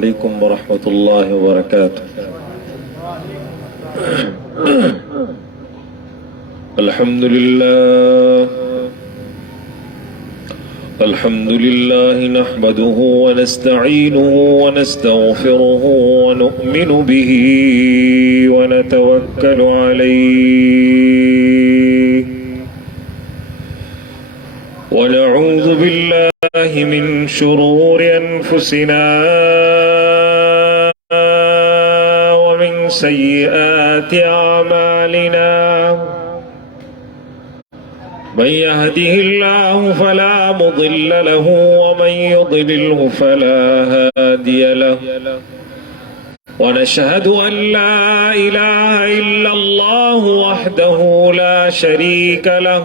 عليكم ورحمة الله وبركاته. الحمد لله نحمده ونستعينه ونستغفره ونؤمن به ونتوكل عليه ونعوذ بالله من شرور أنفسنا ومن سيئات أعمالنا من يهده الله فلا مضل له ومن يضلله فلا هادي له ونشهد أن لا إله إلا الله وحده لا شريك له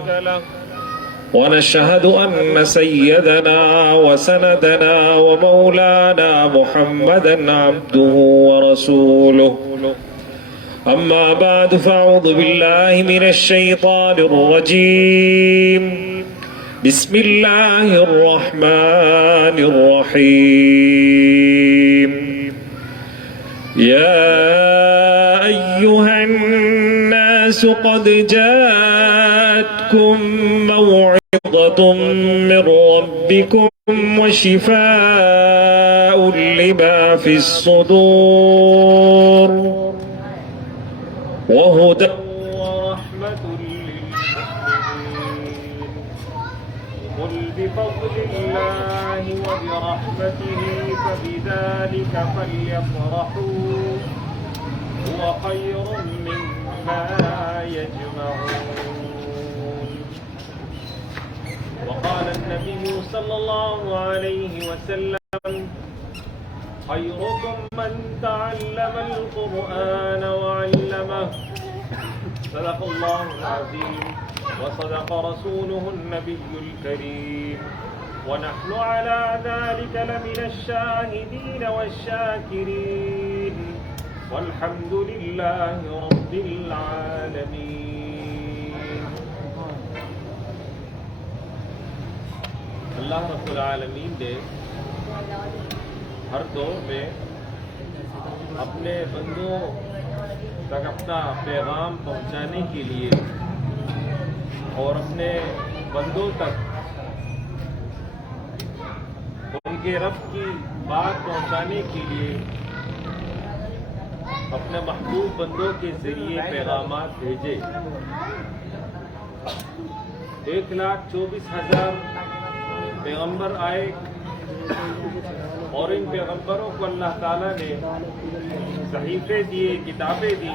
ونشهد أن سيدنا وسندنا ومولانا محمدا عبده ورسوله. أما بعد فأعوذ بالله من الشيطان الرجيم. بسم الله الرحمن الرحيم. يا أيها الناس قد جاءتكم موعظة من ربكم وشفاء لما في الصدور وهدى ورحمة للمؤمنين. قل بفضل الله وبرحمته فبذلك فليفرحوا هو خير مما يجمعون. وقال النبي صلى الله عليه وسلم خيركم من تعلم القرآن وعلمه. صدق الله العظيم وصدق رسوله النبي الكريم ونحن على ذلك لمن الشاهدين والشاكرين والحمد لله رب العالمين. اللہ رب العالمین نے ہر دور میں اپنے بندوں تک اپنا پیغام پہنچانے کے لیے اور اپنے بندوں تک ان کے رب کی بات پہنچانے کے لیے اپنے محبوب بندوں کے ذریعے پیغامات بھیجے. 1,24,000 پیغمبر آئے اور ان پیغمبروں کو اللہ تعالیٰ نے صحیفے دیے، کتابیں دی،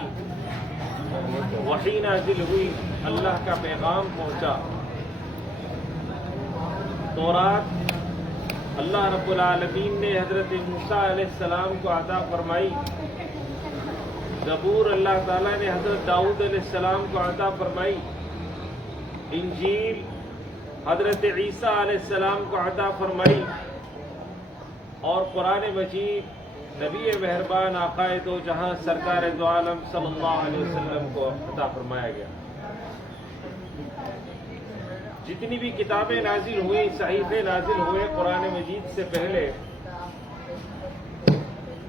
وحی نازل ہوئی، اللہ کا پیغام پہنچا. تورات اللہ رب العالمین نے حضرت موسیٰ علیہ السلام کو عطا فرمائی. زبور اللہ تعالیٰ نے حضرت داؤد علیہ السلام کو عطا فرمائی. انجیل حضرت عیسیٰ علیہ السلام کو عطا فرمائی. اور قرآن مجید نبی مہربان آقا دو جہاں سرکار دو عالم صلی اللہ علیہ وسلم کو عطا فرمایا گیا. جتنی بھی کتابیں نازل ہوئی، صحیفے نازل ہوئے قرآن مجید سے پہلے،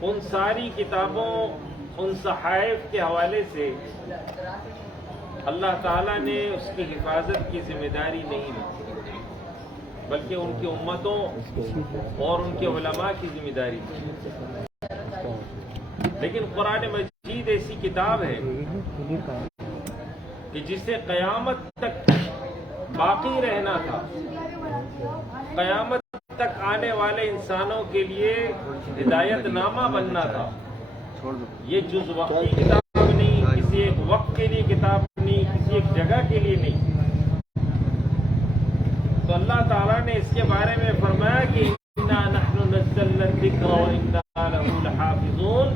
ان ساری کتابوں، ان صحائف کے حوالے سے اللہ تعالیٰ نے اس کی حفاظت کی ذمہ داری نہیں لی، بلکہ ان کی امتوں اور ان کے علماء کی ذمہ داری تھی. لیکن قرآن مجید ایسی کتاب ہے کہ جسے قیامت تک باقی رہنا تھا، قیامت تک آنے والے انسانوں کے لیے ہدایت نامہ بننا تھا. یہ جز وقتی کتاب نہیں، کسی ایک وقت کے لیے کتاب نہیں، کسی ایک جگہ کے لیے نہیں. تو اللہ تعالیٰ نے اس کے بارے میں فرمایا کہ اِنَّا نَحْنُ نَزَّلْنَا الذِّكْرَ وَإِنَّا لَهُ لَحَافِظُونَ.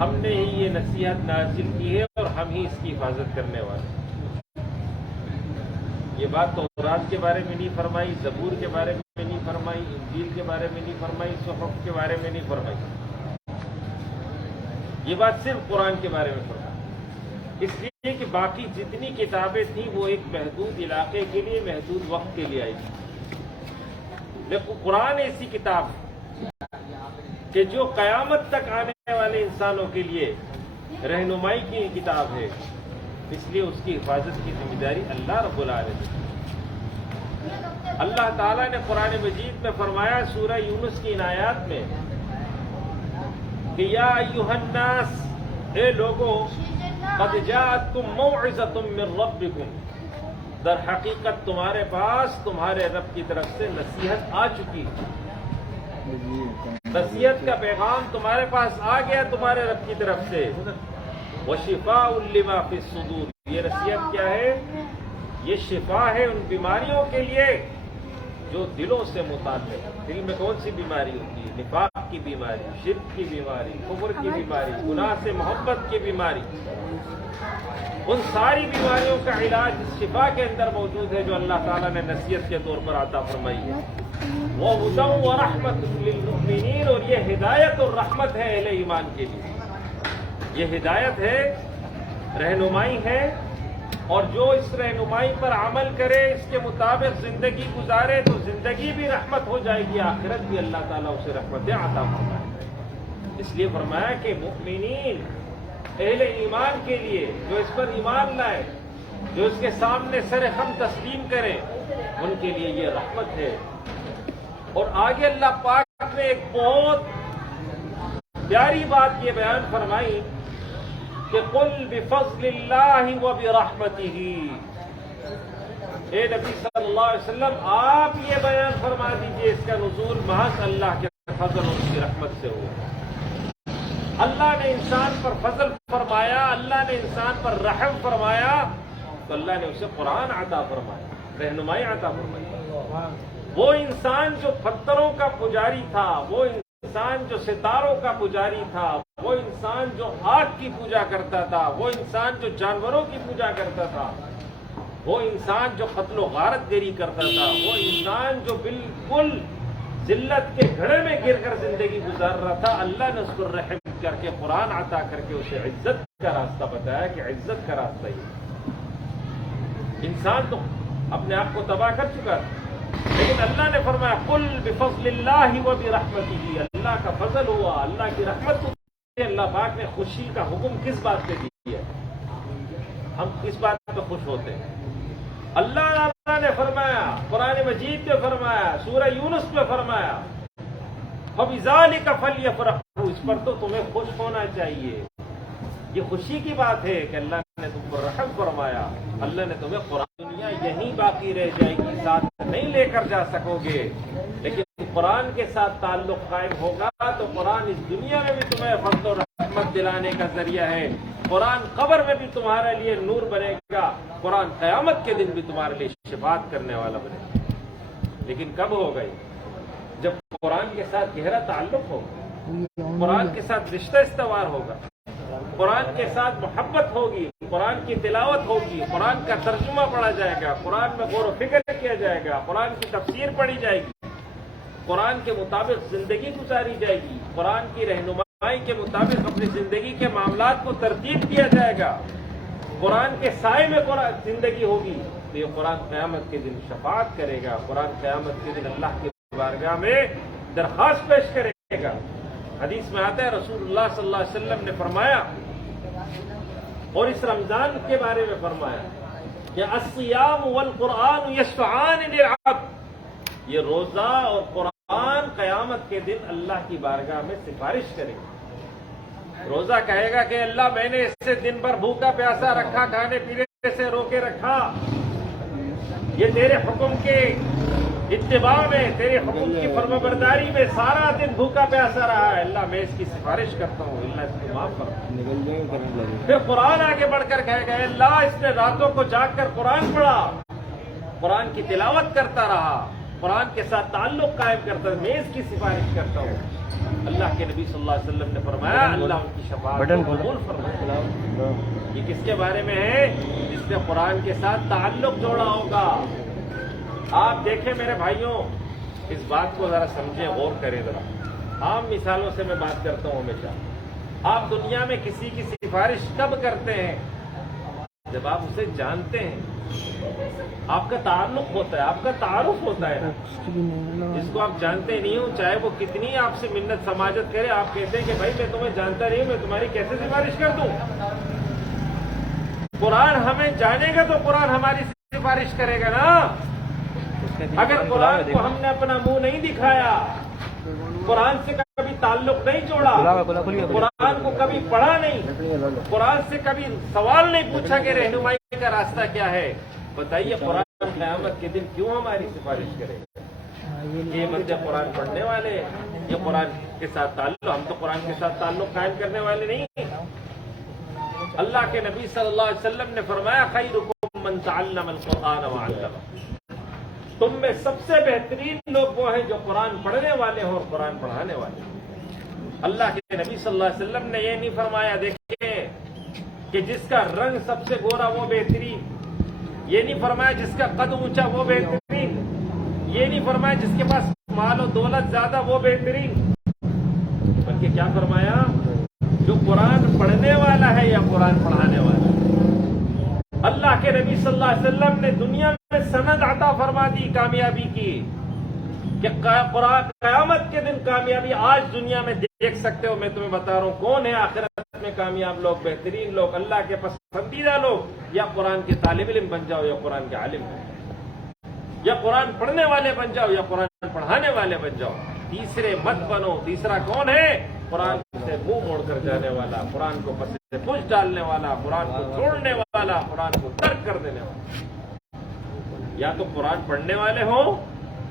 ہم نے ہی یہ نصیحت نازل کی ہے اور ہم ہی اس کی حفاظت کرنے والے. یہ بات تورات کے بارے میں نہیں فرمائی، زبور کے بارے میں نہیں فرمائی، انجیل کے بارے میں نہیں فرمائی، صحف کے بارے میں نہیں فرمائی. یہ بات صرف قرآن کے بارے میں فرمائی. اس لیے کہ باقی جتنی کتابیں تھیں وہ ایک محدود علاقے کے لیے، محدود وقت کے لیے آئی تھی. لیکن قرآن ایسی کتاب ہے کہ جو قیامت تک آنے والے انسانوں کے لیے رہنمائی کی کتاب ہے، اس لیے اس کی حفاظت کی ذمہ داری اللہ رب العالمین۔ اللہ تعالیٰ نے قرآن مجید میں فرمایا سورہ یونس کی ان آیات میں کہ یا ایھا الناس، اے لوگوں، قد جاءتکم موعظۃ من ربکم، در حقیقت تمہارے پاس تمہارے رب کی طرف سے نصیحت آ چکی، نصیحت کا پیغام تمہارے پاس آ گیا تمہارے رب کی طرف سے۔ وشفاء لما فی الصدور، یہ نصیحت کیا ہے؟ یہ شفا ہے ان بیماریوں کے لیے جو دلوں سے متعلق۔ دل میں کون سی بیماری ہوتی ہے؟ نفاق کی بیماری، شرک کی بیماری، کفر کی بیماری، گناہ سے محبت کی بیماری، ان ساری بیماریوں کا علاج اس شفا کے اندر موجود ہے جو اللہ تعالیٰ نے نصیحت کے طور پر عطا فرمائی ہے۔ وَهُدًى وَرَحْمَةٌ لِّلْمُؤْمِنِينَ، اور یہ ہدایت اور رحمت ہے اہل ایمان کے لیے۔ یہ ہدایت ہے، رہنمائی ہے، اور جو اس رہنمائی پر عمل کرے، اس کے مطابق زندگی گزارے تو زندگی بھی رحمت ہو جائے گی، آخرت بھی اللہ تعالیٰ اسے رحمتیں عطا فرمائے۔ اس لیے فرمایا کہ مؤمنین، اہل ایمان کے لیے جو اس پر ایمان لائے، جو اس کے سامنے سر خم تسلیم کریں، ان کے لیے یہ رحمت ہے۔ اور آگے اللہ پاک نے ایک بہت پیاری بات یہ بیان فرمائی کہ قل بفضل اللہ وبرحمتہ، اے نبی صلی اللہ علیہ وسلم آپ یہ بیان فرما دیجئے اس کا نزول محض اللہ کے فضل اور اس کی رحمت سے ہو۔ اللہ نے انسان پر فضل فرمایا، اللہ نے انسان پر رحم فرمایا تو اللہ نے اسے قرآن عطا فرمایا، رہنمائی عطا فرمائی۔ وہ انسان جو پتھروں کا پجاری تھا، وہ انسان جو ستاروں کا پجاری تھا، وہ انسان جو آگ کی پوجا کرتا تھا، وہ انسان جو جانوروں کی پوجا کرتا تھا، وہ انسان جو قتل و غارت گری کرتا تھا، وہ انسان جو بالکل ذلت کے گھڑے میں گر کر زندگی گزار رہا تھا، اللہ نے اس پر رحم کر کے قرآن عطا کر کے اسے عزت کا راستہ بتایا کہ عزت کا راستہ یہ۔ انسان تو اپنے آپ کو تباہ کر چکا تھا، لیکن اللہ نے فرمایا قل بفضل اللہ وبرحمتہ، اللہ کا فضل ہوا، اللہ کی رحمت ہوئی۔ اللہ پاک نے خوشی کا حکم کس بات پہ دیا ہے؟ ہم کس بات پہ خوش ہوتے ہیں؟ اللہ تعالیٰ نے فرمایا، قرآن مجید میں فرمایا، سورہ یونس میں فرمایا فَبِذَلِكَ فَلْيَفْرَحُوا، اس پر تو تمہیں خوش ہونا چاہیے۔ یہ خوشی کی بات ہے کہ اللہ نے تم پر رحم فرمایا، اللہ نے تمہیں قرآن، دنیا یہیں باقی رہ جائے گی، ساتھ نہیں لے کر جا سکو گے، لیکن قرآن کے ساتھ تعلق قائم ہوگا تو قرآن اس دنیا میں بھی تمہیں فضل و رحمت دلانے کا ذریعہ ہے، قرآن قبر میں بھی تمہارے لیے نور بنے گا، قرآن قیامت کے دن بھی تمہارے لیے شفاعت کرنے والا بنے گا۔ لیکن کب ہو گئی؟ جب قرآن کے ساتھ گہرا تعلق ہوگا، قرآن کے ساتھ رشتہ استوار ہوگا، قرآن کے ساتھ محبت ہوگی، قرآن کی تلاوت ہوگی، قرآن کا ترجمہ پڑھا جائے گا، قرآن میں غور و فکر کیا جائے گا، قرآن کی تفسیر پڑھی جائے گی، قرآن کے مطابق زندگی گزاری جائے گی، قرآن کی رہنمائی کے مطابق اپنی زندگی کے معاملات کو ترتیب دیا جائے گا، قرآن کے سائے میں زندگی ہوگی تو یہ قرآن قیامت کے دن شفاعت کرے گا، قرآن قیامت کے دن اللہ کی بارگاہ میں درخواست پیش کرے گا۔ حدیث میں آتا ہے رسول اللہ صلی اللہ علیہ وسلم نے فرمایا، اور اس رمضان کے بارے میں فرمایا کہ الصیام والقرآن یشفعان للعبد، یہ روزہ اور قرآن قیامت کے دن اللہ کی بارگاہ میں سفارش کرے گا۔ روزہ کہے گا کہ اللہ میں نے اس سے دن بھر بھوکا پیاسا رکھا، کھانے پینے سے روکے رکھا، یہ تیرے حکم کے اتباع میں، تیرے حکم کی فرمانبرداری میں سارا دن بھوکا پیاسا رہا ہے، اللہ میں اس کی سفارش کرتا ہوں، اللہ اس کو معاف کرتا۔ پھر قرآن آگے بڑھ کر کہے گا اللہ اس نے راتوں کو جاگ کر قرآن پڑھا، قرآن کی تلاوت کرتا رہا، قرآن کے ساتھ تعلق قائم کرتا ہے، میں اس کی سفارش کرتا ہوں۔ اللہ کے نبی صلی اللہ علیہ وسلم نے فرمایا اللہ ان کی شفاعت کو قبول فرمائے۔ یہ کس کے بارے میں ہے؟ جس نے قرآن کے ساتھ تعلق جوڑا ہوگا۔ آپ دیکھیں میرے بھائیوں، اس بات کو ذرا سمجھیں، غور کریں ذرا۔ عام مثالوں سے میں بات کرتا ہوں ہمیشہ۔ آپ دنیا میں کسی کی سفارش کب کرتے ہیں؟ جب آپ اسے جانتے ہیں، آپ کا تعلق ہوتا ہے، آپ کا تعارف ہوتا ہے، جس کو آپ جانتے نہیں ہو، چاہے وہ کتنی آپ سے منت سماجت کرے، آپ کہتے ہیں کہ بھائی میں تمہیں جانتا نہیں ہوں، میں تمہاری کیسے سفارش کر دوں؟ قرآن ہمیں جانے گا تو قرآن ہماری سفارش کرے گا نا۔ اگر قرآن کو ہم نے اپنا منہ نہیں دکھایا، قرآن سے کبھی تعلق نہیں جوڑا، قرآن کو کبھی پڑھا نہیں، قرآن سے کبھی سوال نہیں پوچھا کہ رہنمائی کا راستہ کیا ہے، بتائیے قرآن قیامت کے دن کیوں ہماری سفارش کرے گا؟ یہ بندے قرآن پڑھنے والے، یہ قرآن کے ساتھ تعلق، ہم تو قرآن کے ساتھ تعلق قائم کرنے والے نہیں ہیں۔ اللہ کے نبی صلی اللہ علیہ وسلم نے فرمایا خیرکم من تعلم القرآن وعلمہ، تم میں سب سے بہترین لوگ وہ ہیں جو قرآن پڑھنے والے ہوں اور قرآن پڑھانے والے ہیں۔ اللہ کے نبی صلی اللہ علیہ وسلم نے یہ نہیں فرمایا دیکھیں کہ جس کا رنگ سب سے گورا وہ بہترین، یہ نہیں فرمایا جس کا قد اونچا وہ بہترین، یہ نہیں فرمایا جس کے پاس مال و دولت زیادہ وہ بہترین، بلکہ کیا فرمایا؟ جو قرآن پڑھنے والا ہے یا قرآن پڑھانے والا ہے۔ اللہ کے نبی صلی اللہ علیہ وسلم نے دنیا میں سند عطا فرما دی کامیابی کی، کہ قرآن قیامت کے دن کامیابی آج دنیا میں دیکھ سکتے ہو۔ میں تمہیں بتا رہا ہوں کون ہے آخرت میں کامیاب لوگ، بہترین لوگ، اللہ کے پسندیدہ لوگ، یا قرآن کے طالب علم بن جاؤ یا قرآن کے عالم بن جاؤ، یا قرآن پڑھنے والے بن جاؤ یا قرآن پڑھانے والے بن جاؤ، تیسرے مت بنو۔ تیسرا کون ہے؟ قرآن سے منہ موڑ کر جانے والا، قرآن کو پس سے پوچھ ڈالنے والا، قرآن کو چھوڑنے والا، قرآن کو ترک کر دینے والا۔ یا تو قرآن پڑھنے والے ہوں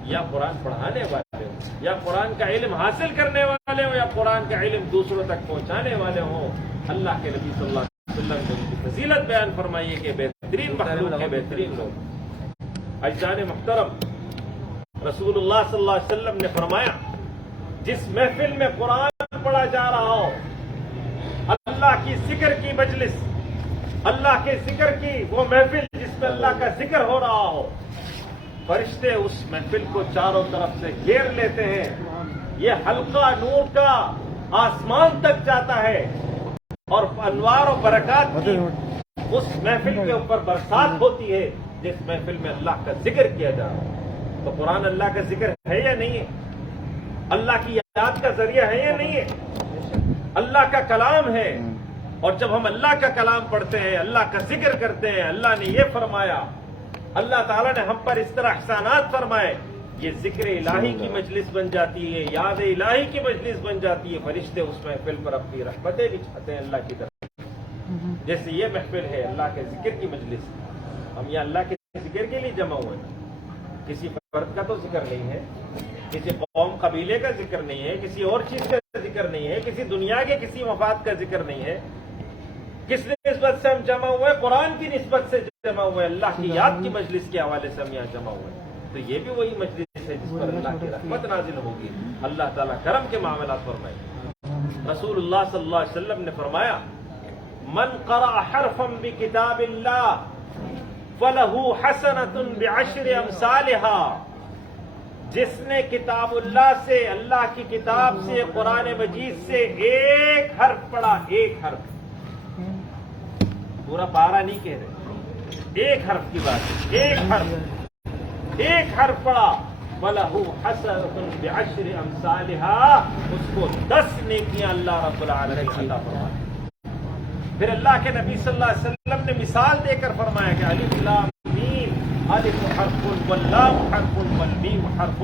یا قرآن پڑھانے والے ہوں، یا قرآن کا علم حاصل کرنے والے ہوں یا قرآن کا علم دوسروں تک پہنچانے والے ہوں۔ اللہ کے نبی صلی اللہ علیہ وسلم نے ان کی فضیلت بیان فرمائیے کہ بہترین مخلوق ہے، بہترین لوگ۔ اجزان محترم، رسول اللہ صلی اللہ علیہ وسلم نے فرمایا جس محفل میں قرآن پڑھا جا رہا ہو، اللہ کی ذکر کی مجلس، اللہ کے ذکر کی وہ محفل جس میں اللہ کا ذکر ہو رہا ہو، فرشتے اس محفل کو چاروں طرف سے گھیر لیتے ہیں، یہ حلقہ نور کا آسمان تک جاتا ہے اور انوار و برکات کی اس محفل کے اوپر برسات ہوتی ہے جس محفل میں اللہ کا ذکر کیا جا رہا ہے۔ تو قرآن اللہ کا ذکر ہے یا نہیں ہے؟ اللہ کی یاد کا ذریعہ ہے یا نہیں ہے؟ اللہ کا کلام ہے، اور جب ہم اللہ کا کلام پڑھتے ہیں، اللہ کا ذکر کرتے ہیں، اللہ نے یہ فرمایا، اللہ تعالیٰ نے ہم پر اس طرح احسانات فرمائے، یہ ذکر الہی کی مجلس بن جاتی ہے، یاد الہی کی مجلس بن جاتی ہے۔ فرشتے اس محفل پر اپنی رحمتیں بچھاتے ہیں اللہ کی طرف، جیسے یہ محفل ہے اللہ کے ذکر کی مجلس۔ ہم یہ اللہ کے ذکر کے لیے جمع ہوئے ہیں، کسی فرد کا تو ذکر نہیں ہے، کسی قوم قبیلے کا ذکر نہیں ہے، کسی اور چیز کا ذکر نہیں ہے، کسی دنیا کے کسی مفاد کا ذکر نہیں ہے۔ کس نسبت سے ہم جمع ہوئے؟ قرآن کی نسبت سے جمع ہوئے، اللہ کی یاد کی مجلس کے حوالے سے ہم یہاں جمع ہوئے۔ تو یہ بھی وہی مجلس ہے جس پر اللہ کی رحمت نازل ہوگی، اللہ تعالیٰ کرم کے معاملات فرمائے۔ رسول اللہ صلی اللہ علیہ وسلم نے فرمایا من قرأ حرفا بکتاب اللہ فلہ حسنۃ بعشر امثالها، جس نے کتاب اللہ سے، اللہ کی کتاب سے، قرآن مجید سے ایک حرف پڑھا، ایک حرف، پورا پارہ نہیں کہہ رہے، ایک حرف کی بات ہے، ایک حرف پڑھا، وَلَهُ حَسَنَةٌ بِعَشْرِ أَمْثَالِهَا، اس کو 10 نیکیاں اللہ رب العالمین عطا فرمائے۔ پھر اللہ کے نبی صلی اللہ علیہ وسلم نے مثال دے کر فرمایا کہ الف لام میم، الف حرف واللام حرف والمیم حرف۔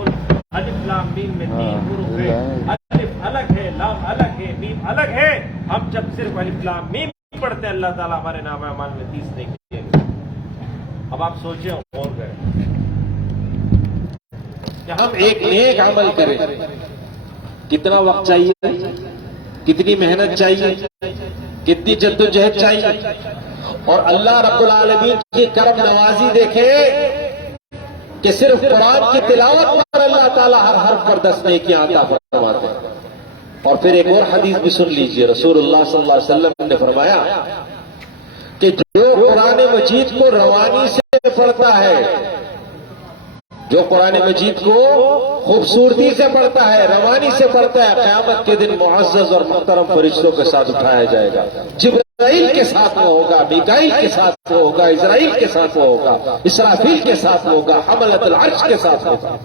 الف لام میم میں 3 حروف ہے، الف الگ ہے، لام الگ ہے، میم الگ ہے۔ ہم جب صرف الف لام میم پڑھتے ہیں اللہ تعالیٰ ہمارے نام اعمال میں 30 نیکیاں دے۔ اب آپ سوچیں اور کریں کہ ہم ایک نیک عمل کریں، کتنا وقت چاہیے، کتنی محنت چاہیے، کتنی جدوجہد چاہیے، اور اللہ رب العالمین کی کرم نوازی دیکھیں کہ صرف قرآن کی تلاوت پر اللہ تعالیٰ ہر حرف پر 10 نیکیاں عطا فرماتے ہیں۔ اور پھر ایک اور حدیث بھی سن لیجئے، رسول اللہ صلی اللہ علیہ وسلم نے فرمایا کہ جو قرآن مجید کو روانی سے پڑھتا ہے جو قرآن مجید کو خوبصورتی سے پڑھتا ہے، روانی سے پڑھتا ہے، قیامت کے دن معزز اور محترم فرشتوں کے ساتھ اٹھایا جائے گا۔ جبرائیل کے ساتھ وہ ہوگا، میکائیل کے ساتھ وہ ہوگا، اسرائیل کے ساتھ وہ ہوگا، اسرافیل کے ساتھ وہ ہوگا، حملۃ العرش کے ساتھ ہوگا۔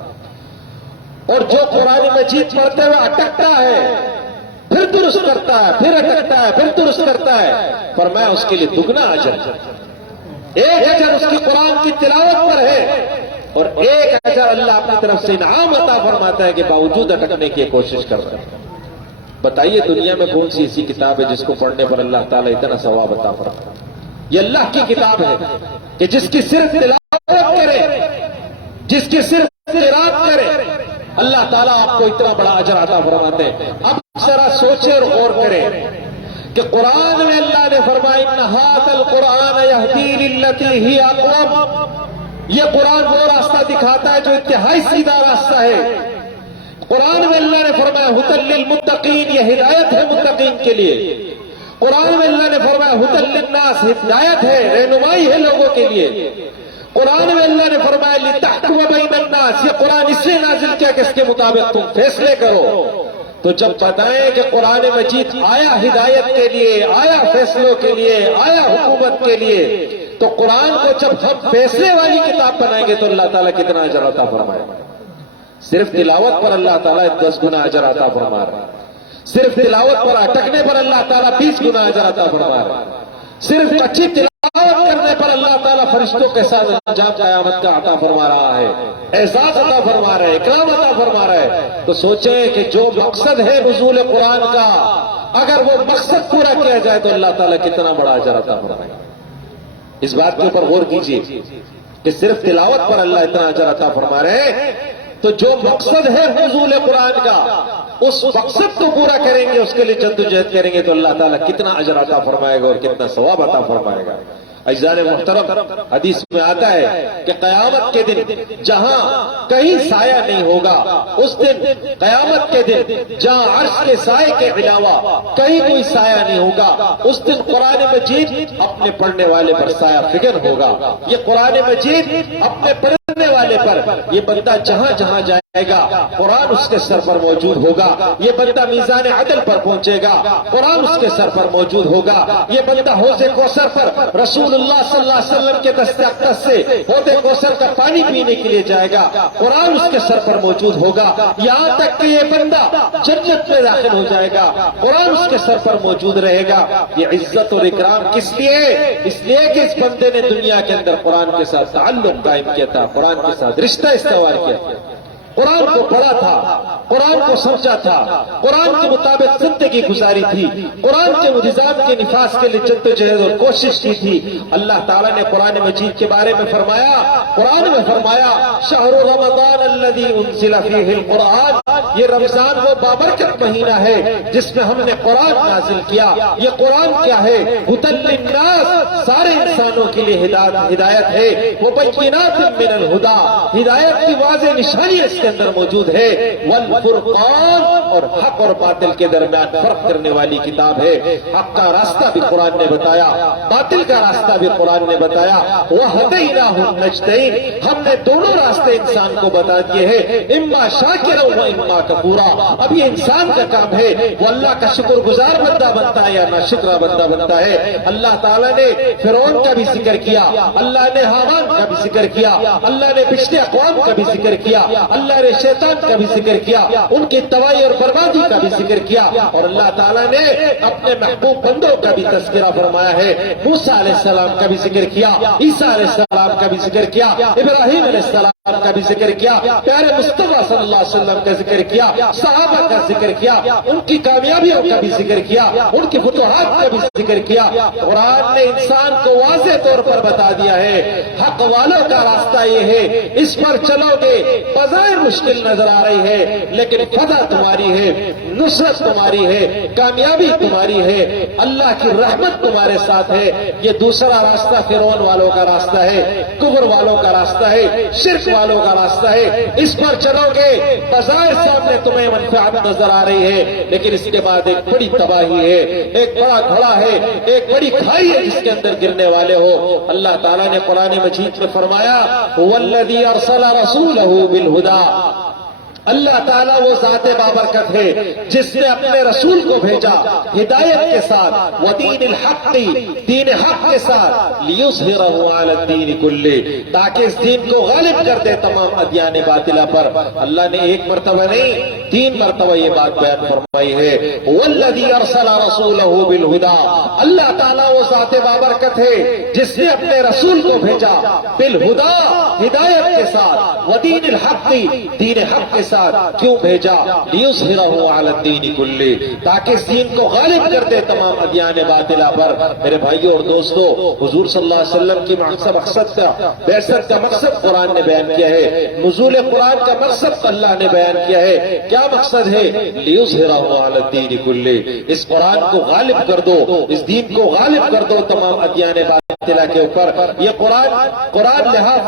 اور جو قرآن مجید پڑھتے ہوئے اٹکتا ہے، پھر درست کرتا ہے، پھر اٹکتا ہے، پھر درست کرتا ہے، فرمایا اس کے لیے دگنا اجر، ایک اجر اس کی قرآن کی تلاوت پر ہے، اور ایک اجر اللہ اپنی طرف سے انعام عطا فرماتا ہے کہ باوجود اٹکنے کی کوشش کر رہا ہے۔ بتائیے دنیا میں کون سی ایسی کتاب ہے جس کو پڑھنے پر اللہ تعالیٰ اتنا ثواب عطا فرماتا ہے؟ یہ اللہ کی کتاب ہے کہ جس کی صرف تلاوت کرے، جس کی صرف قرات کرے، اللہ تعالیٰ آپ کو اتنا بڑا اجر عطا فرماتے ہیں۔ اب ذرا سوچے اور غور کریں کہ قرآن میں اللہ نے فرمایا ان ھذا القرآن یہدی للتی ہی اقوم، یہ قرآن وہ راستہ دکھاتا ہے جو انتہائی سیدھا راستہ ہے۔ قرآن میں اللہ نے فرمایا ھدی للمتقین، یہ ہدایت ہے متقین کے لیے۔ قرآن میں اللہ نے فرمایا ھدی للناس، ہدایت ہے، رہنمائی ہے لوگوں کے لیے۔ قرآن میں اللہ نے فرمایا لتحکم بین الناس، یہ قرآن اس لیے نازل کیا کہ اس کے مطابق تم فیصلے کرو۔ تو جب بتائیں کہ قرآن مجید آیا ہدایت کے لیے، آیا فیصلوں کے لیے، آیا حکومت کے لیے، تو قرآن کو جب ہم فیصلے والی کتاب بنائیں گے تو اللہ تعالیٰ کتنا اجر عطا فرمائے گا۔ صرف تلاوت پر اللہ تعالیٰ 10 گنا اجر عطا فرما رہا ہے، صرف تلاوت پر اٹکنے پر اللہ تعالیٰ 20 گنا اجر عطا فرما رہا ہے، صرف اچھی تلاوت کرنے پر اللہ تعالیٰ فرشتوں کے ساتھ انجام قیامت کا عطا فرما رہا ہے، اعزاز عطا فرما رہا ہے، اکرام عطا فرما رہا ہے۔ تو سوچیں کہ جو مقصد ہے نزول قرآن کا، اگر وہ مقصد پورا کیا جائے تو اللہ تعالیٰ کتنا بڑا اجر عطا فرمائے گا۔ اس بات کے اوپر غور کیجیے کہ صرف تلاوت پر اللہ اتنا اجر عطا فرما رہے ہیں، تو جو مقصد ہے نزول قرآن کا، اس مقصد کو پورا کریں گے، اس کے لیے جدوجہد کریں گے تو اللہ تعالیٰ کتنا اجر عطا فرمائے گا اور کتنا ثواب عطا فرمائے گا۔ اعزائے محترم، حدیث میں آتا ہے کہ قیامت کے دن جہاں کہیں سایہ نہیں ہوگا، اس دن قیامت کے دن جہاں عرش کے سائے کے علاوہ کہیں کوئی سایہ نہیں ہوگا، اس دن قرآن مجید اپنے پڑھنے والے پر سایہ فکر ہوگا۔ یہ قرآن مجید اپنے پڑھنے والے پر، یہ بندہ جہاں جہاں جائے گا قرآن اس کے سر پر موجود ہوگا، یہ بندہ میزان عدل پر پہنچے گا قرآن اس کے سر پر موجود ہوگا، یہ بندہ حوض کوثر پر رسول اللہ صلی اللہ علیہ وسلم کے دست اقدس سے حوض کوثر کا پانی پینے کے لیے جائے گا، قرآن اس کے سر پر موجود ہوگا، یہاں تک کہ یہ بندہ جنت میں داخل ہو جائے گا، قرآن اس کے سر پر موجود رہے گا۔ یہ عزت اور اکرام کس لیے؟ اس لیے کہ اس بندے نے دنیا کے اندر قرآن کے ساتھ تعلق قائم کیا تھا، قرآن کے ساتھ رشتہ استوار کیا تھا، قرآن کو پڑھا تھا، قرآن کو سمجھا تھا، قرآن کے مطابق زندگی گزاری تھی، قرآن کے نظام کے نفاذ کے لیے جدوجہد اور کوشش کی تھی۔ اللہ تعالیٰ نے قرآن مجید کے بارے میں فرمایا، قرآن میں فرمایا شہر رمضان الذی انزل فیہ القرآن، یہ رمضان وہ بابرکت مہینہ ہے جس میں ہم نے قرآن نازل کیا۔ یہ قرآن کیا ہے؟ ھدی للناس، سارے انسانوں کے لیے ہدایت ہے، وبینات من الہدی، ہدایت کی واضح نشانی اس کے اندر موجود ہے، والفرقان، اور حق اور باطل کے درمیان فرق کرنے والی کتاب ہے۔ حق کا راستہ بھی قرآن نے بتایا، باطل کا راستہ بھی قرآن نے بتایا، وہدیناہ النجدین، ہم نے دونوں راستے انسان کو بتا دیے ہیں، اما شاکرا و اما کفورا۔ اب یہ انسان کا کام ہے وہ اللہ کا شکر گزار بندہ بنتا ہے یا ناشکرا بندہ بنتا ہے۔ اللہ تعالیٰ نے فرعون کا بھی ذکر کیا، اللہ نے حامان کا بھی ذکر کیا، اللہ نے پچھلے اقوام کا بھی ذکر کیا، اللہ نے شیطان کا بھی ذکر کیا، ان کی تباہی اور بربادی کا بھی ذکر کیا، اور اللہ تعالیٰ نے اپنے محبوب بندوں کا بھی تذکرہ فرمایا ہے۔ موسیٰ علیہ السلام کا بھی ذکر کیا، عیسیٰ علیہ السلام کا بھی ذکر کیا، ابراہیم علیہ السلام کا بھی ذکر کیا، پیارے مصطفیٰ صلی اللہ علیہ وسلم کا ذکر کیا، صحابہ کا ذکر کیا، ان کی کامیابیوں کا بھی ذکر کیا، ان کی فتوحات کا بھی ذکر کیا۔ قرآن نے انسان کو واضح طور پر بتا دیا ہے حق والوں کا راستہ یہ ہے، اس پر چلو گے، بظاہر مشکل نظر آ رہی ہے لیکن فتح تمہاری ہے، نصرت تمہاری ہے، کامیابی تمہاری ہے، اللہ کی رحمت تمہارے ساتھ ہے۔ یہ دوسرا راستہ فرعون والوں کا راستہ ہے، کفر والوں کا راستہ ہے، شرک والوں کا راستہ ہے، اس پر چلو گے بظاہر سامنے تمہیں منفعت نظر آ رہی ہے، لیکن اس کے بعد ایک بڑی تباہی ہے، ایک بڑا گھوڑا ہے، ایک بڑی کھائی ہے جس کے اندر گرنے والے ہو۔ اللہ تعالیٰ نے قرآن مجید میں فرمایا والذی ارسل رسولہ بالہدی، اللہ تعالیٰ وہ ذات بابرکت ہے جس نے اپنے رسول کو بھیجا ہدایت کے ساتھ، ودین الحق، دین حق کے ساتھ، لیظہرہ علی الدین کلہ، تاکہ اس دین کو غالب کر دے تمام ادیان باطلہ پر۔ اللہ نے ایک مرتبہ نہیں 3 مرتبہ یہ بات بیان فرمائی ہے، والذی ارسل رسولہ بالہدی، اللہ تعالیٰ وہ ذات بابرکت ہے جس نے اپنے رسول کو بھیجا بالہدی، ہدایت کے ساتھ، ودین الحق، دین حق کے ساتھ۔ کیوں بھیجا؟ لیظہرہ علی الدین کلہ، تاکہ اس دین کو غالب کر دے تمام ادیان باطلہ پر۔ میرے بھائیوں اور دوستو، حضور صلی اللہ علیہ وسلم کی مقصد کا بعثت کا مقصد قرآن نے بیان کیا ہے، نزول قرآن کا مقصد اللہ نے بیان کیا ہے۔ کیا مقصد ہے؟ لیظہرہ علی الدین کلہ، اس قرآن کو غالب کر دو، اس دین کو غالب کر دو تمام ادیان باطلہ کے اوپر۔ یہ قرآن لحاظ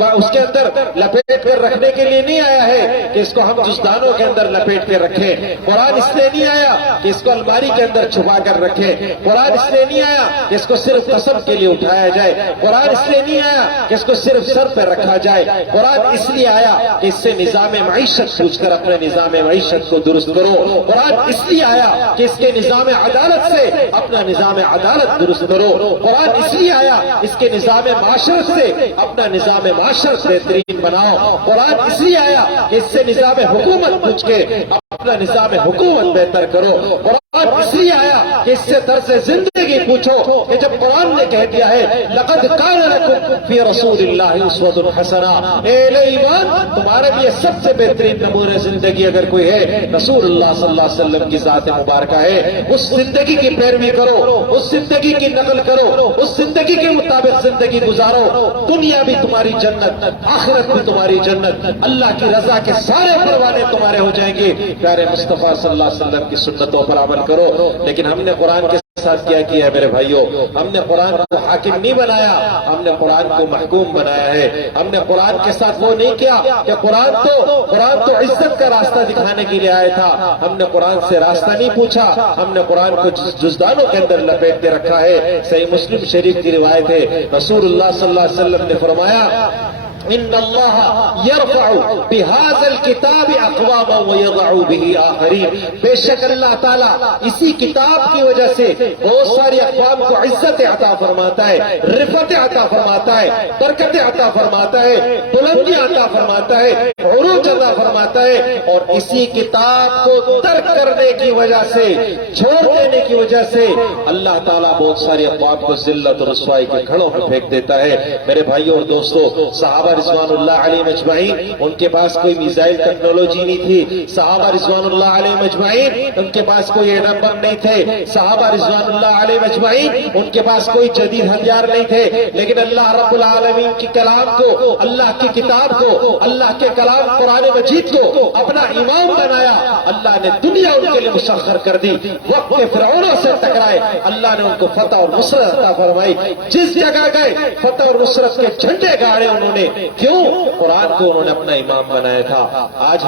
اس کے اندر لپیٹ کر رکھنے کے لیے نہیں آیا ہے کہ اس کو ہم جزدانوں کے اندر لپیٹ کے رکھیں۔ قرآن اس لیے نہیں آیا کہ اس کو الماری کے اندر چھپا کر رکھیں۔ قرآن اس لیے نہیں آیا کہ اس کو صرف قسم کے لیے اٹھایا جائے۔ قرآن اس لیے نہیں آیا کہ اس کو صرف سر پہ رکھا جائے۔ قرآن اس لیے آیا کہ اس سے نظام معیشت پوچھ کر اپنے نظام معیشت کو درست کرو۔ قرآن اس لیے آیا کہ اس کے نظام عدالت سے اپنا نظام عدالت درست کرو۔ قرآن اس لیے آیا اس کے نظام معاشرت سے اپنا نظام معاشرت بہترین بناؤ۔ قرآن اس لیے آیا کہ اس سے نظام حکومت پوچھ کے اپنا نظام حکومت بہتر کرو۔ قرآن اس لیے آیا کہ اس سے طرز زندگی پوچھو کہ جب قرآن نے کہہ دیا ہے لقد کان لکم فی رسول اللہ اسوۃ حسنہ، اے ایمان تمہارے لیے سب سے بہترین نمونہ زندگی اگر کوئی ہے رسول اللہ صلی اللہ علیہ وسلم کی ذات مبارکہ ہے۔ اس زندگی کی پیروی کرو، اس زندگی کی نقل کرو، اس زندگی کے مطابق زندگی گزارو۔ دنیا بھی تمہاری جنت، آخرت بھی تمہاری جنت، اللہ کی رضا کے سارے پروانے تمہارے ہو جائیں گے۔ پیارے مصطفیٰ صلی اللہ علیہ وسلم کی سنتوں پر عمل کرو۔ لیکن ہم نے قرآن کے ساتھ کیا کیا ہے میرے بھائیوں؟ ہم نے قرآن کو حاکم نہیں بنایا، ہم نے قرآن کو محکوم بنایا ہے۔ ہم نے قرآن کے ساتھ وہ نہیں کیا کہ قرآن تو عزت کا راستہ دکھانے کے لیے آیا تھا، ہم نے قرآن سے راستہ نہیں پوچھا، ہم نے قرآن کو جزدانوں کے اندر لپیٹ کے رکھا ہے۔ صحیح مسلم شریف کی روایت ہے، رسول اللہ صلی اللہ علیہ وسلم نے فرمایا ان اللہ یرفع بهذا الكتاب اقواما ويضع به آخرین، بے شک اللہ تعالیٰ اسی کتاب کی وجہ سے بہت ساری اقوام کو عزت عطا فرماتا ہے، رفعت عطا فرماتا ہے، برکت عطا فرماتا ہے، بلندی عطا فرماتا ہے، عروج عطا فرماتا ہے۔ اور اسی کتاب کو ترک کرنے کی وجہ سے، چھوڑ دینے کی وجہ سے اللہ تعالیٰ بہت ساری اقوام کو ذلت اور رسوائی کے گھڑوں میں پھینک دیتا ہے۔ میرے بھائیوں اور دوستو، صحابہ رضوان اللہ علیہ مجمعین ان کے پاس کوئی میزائل ٹیکنالوجی نہیں تھی، صحابہ رضوان اللہ علیہ مجمعین ان کے پاس کوئی ایٹم بم نہیں تھے، صحابہ رضوان اللہ علیہ مجمعین ان کے پاس کوئی جدید ہتھیار نہیں تھے، لیکن اللہ رب العالمین کی کلام کو، اللہ کی کتاب کو، اللہ کے کلام قرآن مجید کو اپنا امام بنایا۔ اللہ نے دنیا ان کے لیے مسخر کر دی، وقت کے فرعونوں سے ٹکرائے، اللہ نے ان کو فتح اور نصرت عطا فرمائی، جس جگہ گئے فتح اور نصرت کے جھنڈے گاڑے انہوں نے۔ کیوں؟ قرآن کو انہوں نے اپنا امام بنایا تھا۔ آج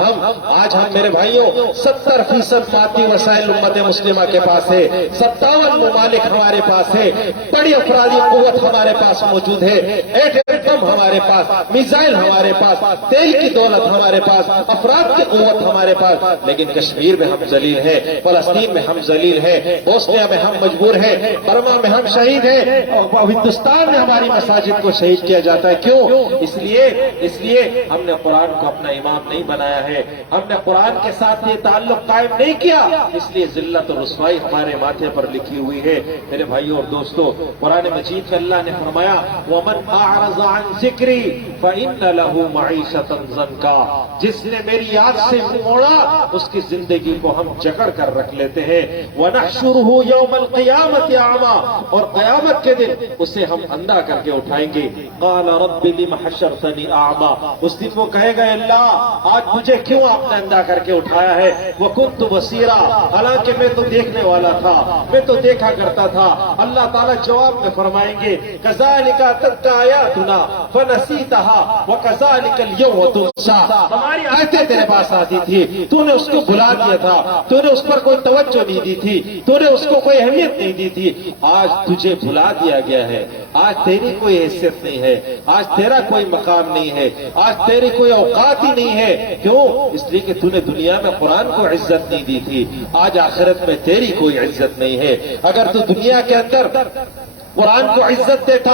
ہم میرے بھائیوں 70% مادی وسائل امت مسلمہ کے پاس ہے، 57 ممالک ہمارے پاس ہے، بڑی افرادی قوت ہمارے پاس موجود ہے، ایٹم بم ہمارے پاس، میزائل ہمارے پاس، تیل کی دولت ہمارے پاس، افراد کی قوت ہمارے پاس، لیکن کشمیر میں ہم ذلیل ہیں، فلسطین میں ہم ذلیل ہیں، بوسنیا میں ہم مجبور ہیں، برما میں ہم شہید ہیں، اور ہندوستان میں ہماری مساجد کو شہید کیا جاتا ہے۔ کیوں؟ اس لیے ہم نے قرآن کو اپنا امام نہیں بنایا ہے، ہم نے قرآن کے ساتھ یہ تعلق قائم نہیں کیا، اس لیے ذلت اور رسوائی ہمارے ماتھے پر لکھی ہوئی ہے۔ میرے بھائیوں اور دوستو، قرآن مجید میں اللہ نے فرمایا وَمَنْ أَعْرَضَ عَنْ ذِكْرِي فَإِنَّ لَهُ مَعِيشَةً ضَنْكًا، جس نے میری یاد سے منہ موڑا اس کی زندگی کو ہم جکڑ کر رکھ لیتے ہیں۔ وَنَحْشُرُهُ يَوْمَ الْقِيَامَةِ أَعْمَىٰ، اور قیامت کے دن اسے ہم اندھا کر کے اٹھائیں گے۔ قَالَ رَبِّ لِمَ حَشَرْتَنِي أَعْمَىٰ، اس دن وہ کہے گا اللہ آج مجھے کیوں آپ نے اندھا کر کے اٹھایا ہے؟ وَكُنْتُ بَصِيرًا، حالانکہ میں تو دیکھنے والا تھا، میں تو دیکھا کرتا تھا۔ اللہ تعالیٰ جواب میں فرمائیں گے كَذَلِكَ أَتَتْكَ آيَاتُنَا فنسیتها وکذالک اليوم تنسا. ہماری آیتیں تیرے پاس آتی تھی، تو نے اس کو بھلا دیا تھا، تو نے اس پر کوئی توجہ نہیں دی تھی، تو نے اس کو کوئی اہمیت نہیں دی تھی. آج تجھے بھلا دیا گیا ہے، آج تیری کوئی حیثیت نہیں ہے، آج تیرا کوئی مقام نہیں ہے، آج تیری کوئی اوقات ہی نہیں ہے. کیوں؟ اس لیے کہ تو نے دنیا میں قرآن کو عزت نہیں دی تھی. آج آخرت میں تیری کوئی عزت نہیں ہے. اگر تو دنیا کے اندر قرآن کو عزت دیتا،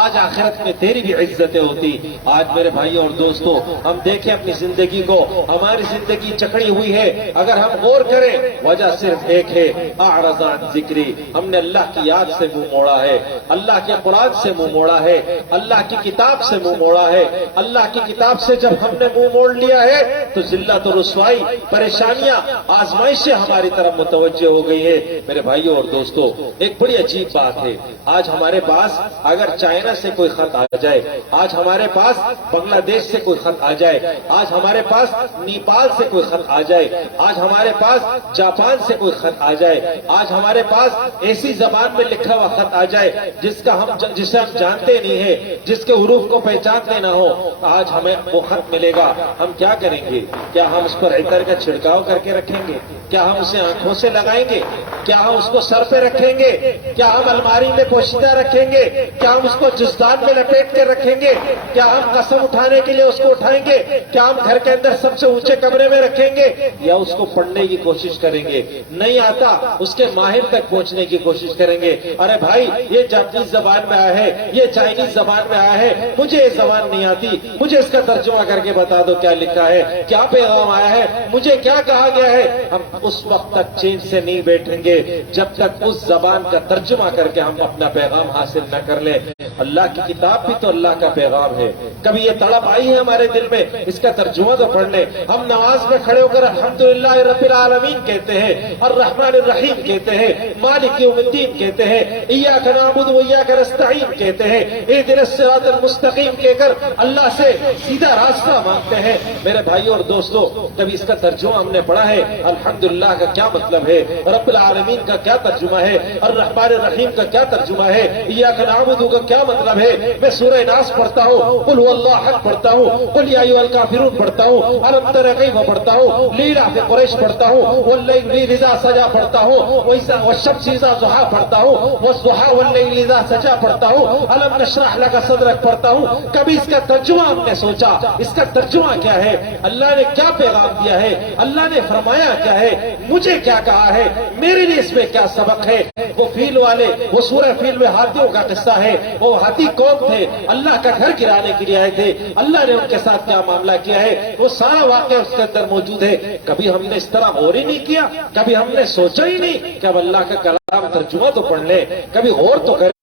آج آخرت میں تیری بھی عزتیں ہوتی. آج میرے بھائیوں اور دوستوں، ہم دیکھیں اپنی زندگی کو، ہماری زندگی چکڑی ہوئی ہے. اگر ہم غور کریں، وجہ صرف ایک ہے، اعرض عن ذکری. ہم نے اللہ کی یاد سے منہ موڑا ہے، اللہ کے قرآن سے منہ موڑا ہے، اللہ کی کتاب سے منہ موڑا ہے. اللہ کی کتاب سے جب ہم نے منہ موڑ لیا ہے تو ذلت و رسوائی، پریشانیاں، آزمائشیں ہماری طرف متوجہ ہو گئی ہے. میرے بھائیوں اور دوستوں، ایک بڑی عجیب بات ہے. آج ہمارے پاس اگر چائنا سے کوئی خط آ جائے، آج ہمارے پاس بنگلہ دیش سے کوئی خط آ جائے، آج ہمارے پاس نیپال سے کوئی خط آ جائے، آج ہمارے پاس جاپان سے کوئی خط آ جائے، آج ہمارے پاس ایسی زبان میں لکھا ہوا خط آ جائے جسے ہم جانتے نہیں ہیں، جس کے حروف کو پہچانتے نہ ہو، آج ہمیں وہ خط ملے گا. ہم کیا کریں گے؟ کیا ہم اس پر عطر کا چھڑکاؤ کر کے رکھیں گے؟ کیا ہم اسے آنکھوں سے لگائیں گے؟ کیا ہم اس کو سر پہ رکھیں گے؟ کیا ہم الماری میں پوشیدہ رکھیں گے؟ کیا ہم اس کو جزدان میں لپیٹ کے رکھیں گے؟ کیا ہم قسم اٹھانے کے لیے اس کو اٹھائیں گے؟ کیا ہم گھر کے اندر سب سے اونچے کمرے میں رکھیں گے؟ یا اس کو پڑھنے کی کوشش کریں گے؟ نہیں آتا اس کے ماہر تک پہنچنے کی کوشش کریں گے. ارے بھائی، یہ جاپنیز زبان میں آیا ہے، یہ چائنیز زبان میں آیا ہے، مجھے یہ زبان نہیں آتی، مجھے اس کا ترجمہ کر کے بتا دو کیا لکھا ہے، کیا پیغام آیا ہے، مجھے کیا کہا گیا ہے. ہم اس وقت تک چین سے نہیں بیٹھیں گے جب تک اس زبان کا ترجمہ کر کے ہم اپنا پیغام حاصل نہ کر لیں. اللہ کی کتاب بھی تو اللہ کا پیغام ہے. کبھی یہ تڑپ آئی ہے ہمارے دل میں، اس کا ترجمہ تو پڑھ لیں. ہم نماز میں کھڑے ہو کر الحمدللہ رب العالمین کہتے ہیں، الرحمن الرحیم کہتے ہیں، مالک یوم الدین کہتے ہیں، ایاک نعبد و ایاک نستعین کہتے ہیں، اہدنا الصراط المستقیم کہہ کر اللہ سے سیدھا راستہ مانگتے ہیں. میرے بھائیوں اور دوستوں، کبھی اس کا ترجمہ ہم نے پڑھا ہے؟ الحمدللہ کا کیا مطلب ہے؟ رب العالمین کا کیا ترجمہ ہے؟ الرحمن الرحیم کا کیا ترجمہ ہے؟ ایاک نعبد کا کیا مطلب ہے؟ میں سورہ ناس پڑھتا ہوں، قل هو اللہ احد پڑھتا ہوں، قل یا ایھا الکافرون پڑھتا ہوں، الم تر کیف پڑھتا ہوں، لیلاف قریش پڑھتا ہوں، واللیل اذا سجا پڑھتا ہوں، والشمس اذا ضحا پڑھتا ہوں، والضحى واللیل اذا سجا پڑھتا ہوں، الم نشرح لك صدرك پڑھتا ہوں. کبھی اس کا ترجمہ ہم نے سوچا؟ اس کا ترجمہ کیا ہے؟ اللہ نے کیا پیغام دیا ہے؟ اللہ نے فرمایا کیا ہے؟ مجھے کیا کہا ہے؟ میرے لیے اس میں کیا سبق ہے؟ وہ فیل والے، وہ سورہ فیل میں ہاتھیوں کا قصہ ہے. وہ ہاتھی کون تھے؟ اللہ کا گھر گرانے کے لیے آئے تھے. اللہ نے ان کے ساتھ کیا معاملہ کیا ہے؟ وہ سارا واقعہ اس کے اندر موجود ہے. کبھی ہم نے اس طرح غور ہی نہیں کیا؟ کبھی ہم نے سوچا ہی نہیں کہ اب اللہ کا کلام ترجمہ تو پڑھ لیں، کبھی غور تو کریں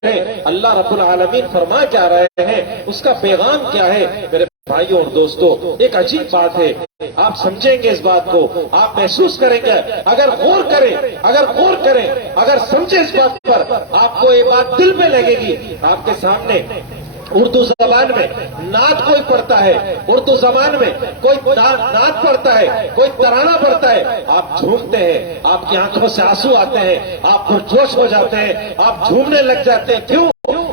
اللہ رب العالمین فرما کیا رہے ہیں، اس کا پیغام کیا ہے. میرے بھائیوں اور دوستوں، ایک عجیب بات ہے، آپ سمجھیں گے اس بات کو، آپ محسوس کریں گے. اگر غور کریں، اگر سمجھیں اس بات پر، آپ کو یہ بات دل میں لگے گی. آپ کے سامنے اردو زبان میں نعت کوئی پڑھتا ہے، اردو زبان میں کوئی نعت پڑھتا ہے، کوئی ترانہ پڑھتا ہے، آپ جھومتے ہیں، آپ کی آنکھوں سے آنسو آتے ہیں، آپ پرجوش ہو جاتے ہیں، آپ جھومنے لگ جاتے ہیں. کیوں؟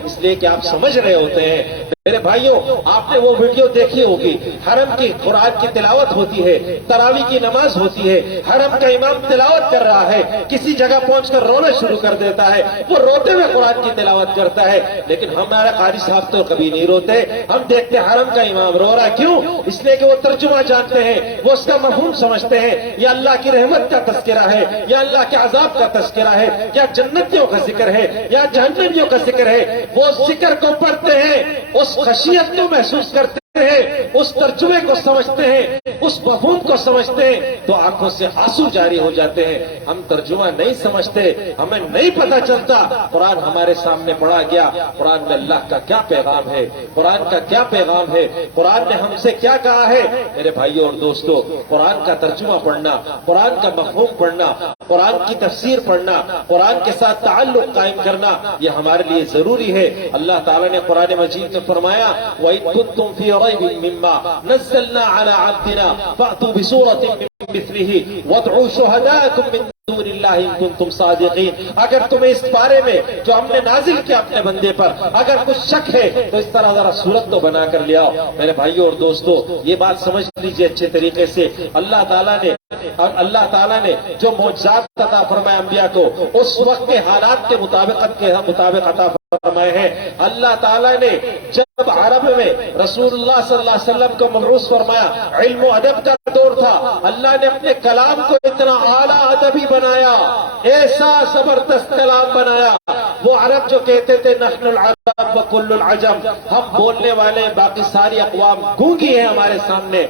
اس لیے کہ آپ سمجھ رہے ہوتے ہیں. میرے بھائیوں، آپ نے وہ ویڈیو دیکھی ہوگی، حرم کی قرآن کی تلاوت ہوتی ہے، تراویح کی نماز ہوتی ہے، حرم کا امام تلاوت کر رہا ہے، کسی جگہ پہنچ کر رونا شروع کر دیتا ہے، وہ روتے ہوئے قرآن کی تلاوت کرتا ہے. لیکن ہمارا قاری صاحب تو کبھی نہیں روتے. ہم دیکھتے حرم کا امام رو رہا. کیوں؟ اس لیے کہ وہ ترجمہ جانتے ہیں، وہ اس کا مفہوم سمجھتے ہیں. یا اللہ کی رحمت کا تذکرہ ہے، یا اللہ کے عذاب کا تذکرہ ہے، یا جنتیوں کا ذکر ہے، یا جہنمیوں کا ذکر ہے. وہ ذکر کو پڑھتے ہیں، اس خشیت کو محسوس کرتے ہیں، اس ترجمے کو سمجھتے ہیں، اس مفہوم کو سمجھتے ہیں، تو آنکھوں سے آنسو جاری ہو جاتے ہیں. ہم ترجمہ نہیں سمجھتے، ہمیں نہیں پتہ چلتا قرآن ہمارے سامنے پڑھا گیا، قرآن میں اللہ کا کیا پیغام ہے، قرآن کا کیا پیغام ہے، قرآن نے ہم سے کیا کہا ہے. میرے بھائیوں اور دوستوں، قرآن کا ترجمہ پڑھنا، قرآن کا مفہوم پڑھنا، قرآن کی تفسیر پڑھنا، قرآن کے ساتھ تعلق قائم کرنا، یہ ہمارے لیے ضروری ہے. اللہ تعالیٰ نے قرآن مجید میں فرمایا وَإِن كُنتُمْ فِي رَيْبٍ مِّمَّا نَزَّلْنَا عَلَىٰ عَبْدِنَا فَأْتُوا بِسُورَةٍ مِّن مِّثْلِهِ وَادْعُوا شُهَدَاءَكُم مِّن دون اللہ ان کنتم صادقین، اگر تمہیں اس بارے میں جو ہم نے نازل کیا اپنے بندے پر اگر کچھ شک ہے تو اس طرح ذرا صورت تو بنا کر لے آؤ۔ میرے بھائیوں اور دوستو، یہ بات سمجھ لیجئے اچھے طریقے سے، اللہ تعالیٰ نے جو معجزات عطا فرمائے انبیاء کو اس وقت کے حالات کے مطابق عطا فرمائے ہیں۔ اللہ تعالیٰ نے جب عرب میں رسول اللہ صلی اللہ علیہ وسلم کو مبعوث فرمایا، علم و ادب کا دور تھا، اللہ نے اپنے کلام کو اتنا اعلیٰ ادبی بنایا، ایسا زبردست کلام بنایا۔ وہ عرب جو کہتے تھے نحن العرب وکل العجم، ہم بولنے والے باقی ساری اقوام گونگی ہیں ہمارے سامنے،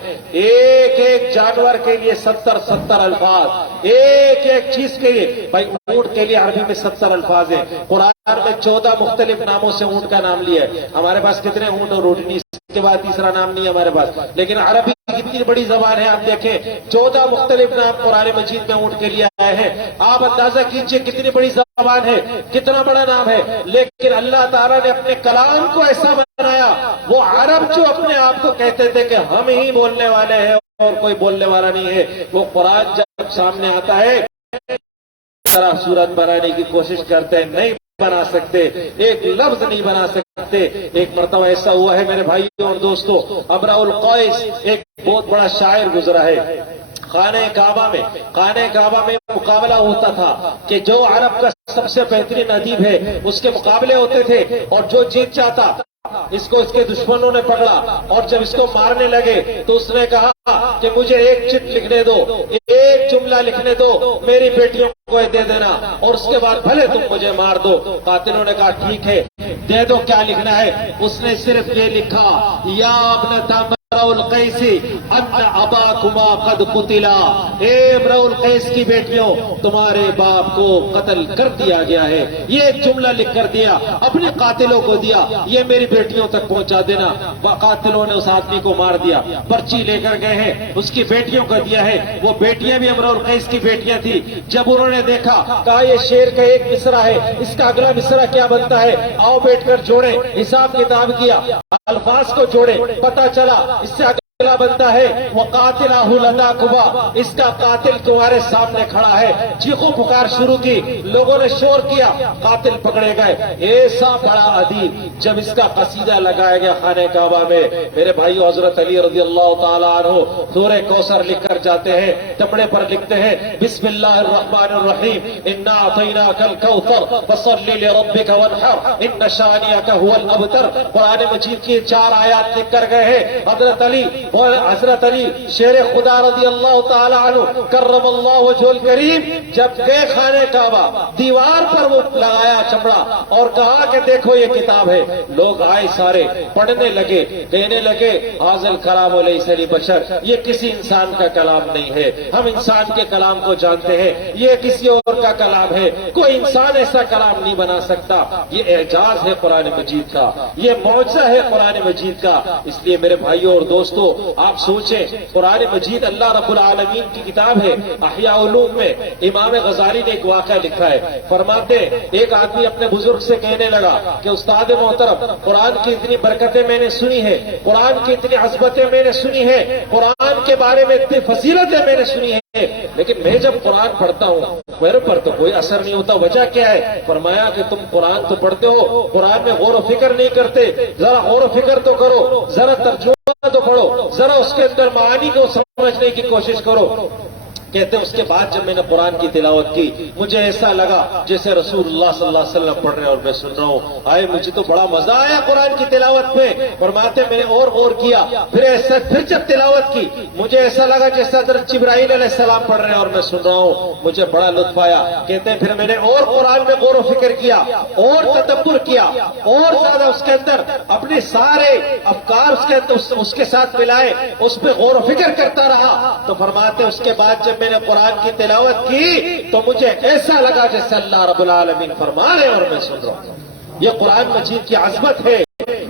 ایک ایک جانور کے لیے 70 الفاظ، ایک ایک چیز کے لیے، بھائی اونٹ کے لیے عربی میں 70 الفاظ ہیں، قرآن میں 14 مختلف ناموں سے اونٹ کا نام لیا ہے۔ ہمارے پاس کتنے اونٹ اور اونٹنی، اس کے بعد تیسرا نام نہیں ہے ہمارے پاس، لیکن عربی کتنی بڑی زبان ہے، آپ دیکھیں 14 مختلف نام قرآن مجید میں اونٹ کے لیے آئے ہیں۔ آپ اندازہ کیجئے کتنی بڑی زبان ہے، کتنا بڑا نام ہے، لیکن اللہ تعالیٰ نے اپنے کلام کو ایسا بنایا، وہ عرب جو اپنے آپ کو کہتے تھے کہ ہم ہی بولنے والے ہیں اور کوئی بولنے والا نہیں ہے، وہ قرآن جب سامنے آتا ہے طرح صورت بنانے کی کوشش کرتے ہیں، نہیں بنا سکتے، ایک لفظ نہیں بنا سکتے۔ ایک مرتبہ ایسا ہوا ہے میرے بھائیوں اور دوستوں، امرؤ القیس ایک بہت بڑا شاعر گزرا ہے، خانہ کعبہ میں مقابلہ ہوتا تھا کہ جو عرب کا سب سے بہترین ادیب ہے اس کے مقابلے ہوتے تھے، اور جو جیت جاتا اس کو اس کے دشمنوں نے پکڑا، اور جب اس کو مارنے لگے تو اس نے کہا کہ مجھے ایک چٹ لکھنے دو، ایک جملہ لکھنے دو، میری بیٹیوں کو دے دینا، اور اس کے بعد بھلے تم مجھے مار دو۔ قاتلوں نے کہا ٹھیک ہے دے دو، کیا لکھنا ہے؟ اس نے صرف یہ لکھا، یا ابنتا امرؤ القیس ان اباکما قد قتلا، اے امرؤ القیس کی بیٹیوں تمہارے باپ کو قتل کر دیا گیا ہے۔ یہ ایک جملہ لکھ کر دیا، اپنے قاتلوں کو دیا، یہ میری بیٹیوں تک پہنچا دینا۔ قاتلوں نے اس آدمی کو مار دیا، پرچی لے کر گئے ہیں، اس کی بیٹیوں کو دیا ہے، وہ بیٹیاں بھی امرؤ القیس کی بیٹیاں تھی۔ جب انہوں نے دیکھا، کہا یہ شعر کا ایک مصرع ہے، اس کا اگلا مصرع کیا بنتا ہے، آؤ بیٹھ کر جوڑیں۔ حساب کتاب کیا، الفاظ کو جوڑے، پتہ چلا اس سے اگلا بنتا ہے وقاتلہ لداکما، اس کا قاتل تمہارے سامنے کھڑا ہے۔ چیخو پکار شروع کی، لوگوں نے شور کیا، قاتل پکڑے گئے۔ ایسا بڑا ادیب، جب اس کا قصیدہ لگایا گیا خانہ کعبہ میں، میرے بھائیو حضرت علی رضی اللہ تعالیٰ عنہ سورہ کوثر لکھ کر جاتے ہیں، چمڑے پر لکھتے ہیں بسم اللہ الرحمن الرحیم، انا اعطیناک الکوثر فصل لربک وانحر ان شانئک هو الابتر۔ قرآن مجید کی 4 آیات لکھ کر گئے ہیں۔ حضرت علی شیر خدا رضی اللہ تعالی عنہ کرم اللہ وجہ الکریم جب گئے خانہ کعبہ، دیوار پر وہ لگایا چمڑا اور کہا کہ دیکھو یہ کتاب ہے۔ لوگ آئے سارے، پڑھنے لگے، کہنے لگے ھذا الکلام لیس لبشر، یہ کسی انسان کا کلام نہیں ہے، ہم انسان کے کلام کو جانتے ہیں، یہ کسی اور کا کلام ہے، کوئی انسان ایسا کلام نہیں بنا سکتا۔ یہ اعجاز ہے قرآن مجید کا، یہ معجزہ ہے قرآن مجید کا۔ اس لیے میرے بھائیوں اور دوستو، آپ سوچیں قرآن مجید اللہ رب العالمین کی کتاب ہے۔ احیاء علوم میں امام غزالی نے ایک واقعہ لکھا ہے، فرماتے ایک آدمی اپنے بزرگ سے کہنے لگا کہ استاد محترم، قرآن کی اتنی برکتیں میں نے سنی ہے، قرآن کی اتنی عظمتیں میں نے سنی ہے، قرآن کے بارے میں اتنی فضیلتیں میں نے سنی ہے، لیکن میں جب قرآن پڑھتا ہوں میرے پر تو کوئی اثر نہیں ہوتا، وجہ کیا ہے؟ فرمایا کہ تم قرآن تو پڑھتے ہو، قرآن میں غور و فکر نہیں کرتے، ذرا غور و فکر تو کرو، ذرا ترجمہ تو پڑھو، ذرا اس کے اندر معانی کو سمجھنے کی کوشش کرو۔ کہتے ہیں اس کے بعد جب میں نے قرآن کی تلاوت کی، مجھے ایسا لگا جیسے رسول اللہ صلی اللہ علیہ وسلم پڑھ رہے ہیں اور میں سن رہا ہوں، آئے مجھے تو بڑا مزہ آیا قرآن کی تلاوت میں۔ فرماتے میں نے اور غور کیا، پھر جب تلاوت کی مجھے ایسا لگا جیسے حضرت جبرائیل علیہ السلام پڑھ رہے ہیں اور میں سن رہا ہوں، مجھے بڑا لطف آیا۔ کہتے ہیں پھر میں نے اور قرآن میں غور و فکر کیا اور تدبر کیا اور زیادہ اس کے اندر اپنے سارے افکار اس کے ساتھ ملائے، اس پہ غور و فکر کرتا رہا۔ تو فرماتے اس کے بعد جب میں نے قرآن کی تلاوت کی تو مجھے ایسا لگا جیسے اللہ رب العالمین فرما رہے اور میں سن رہا ہوں۔ یہ قرآن مجید کی عظمت ہے،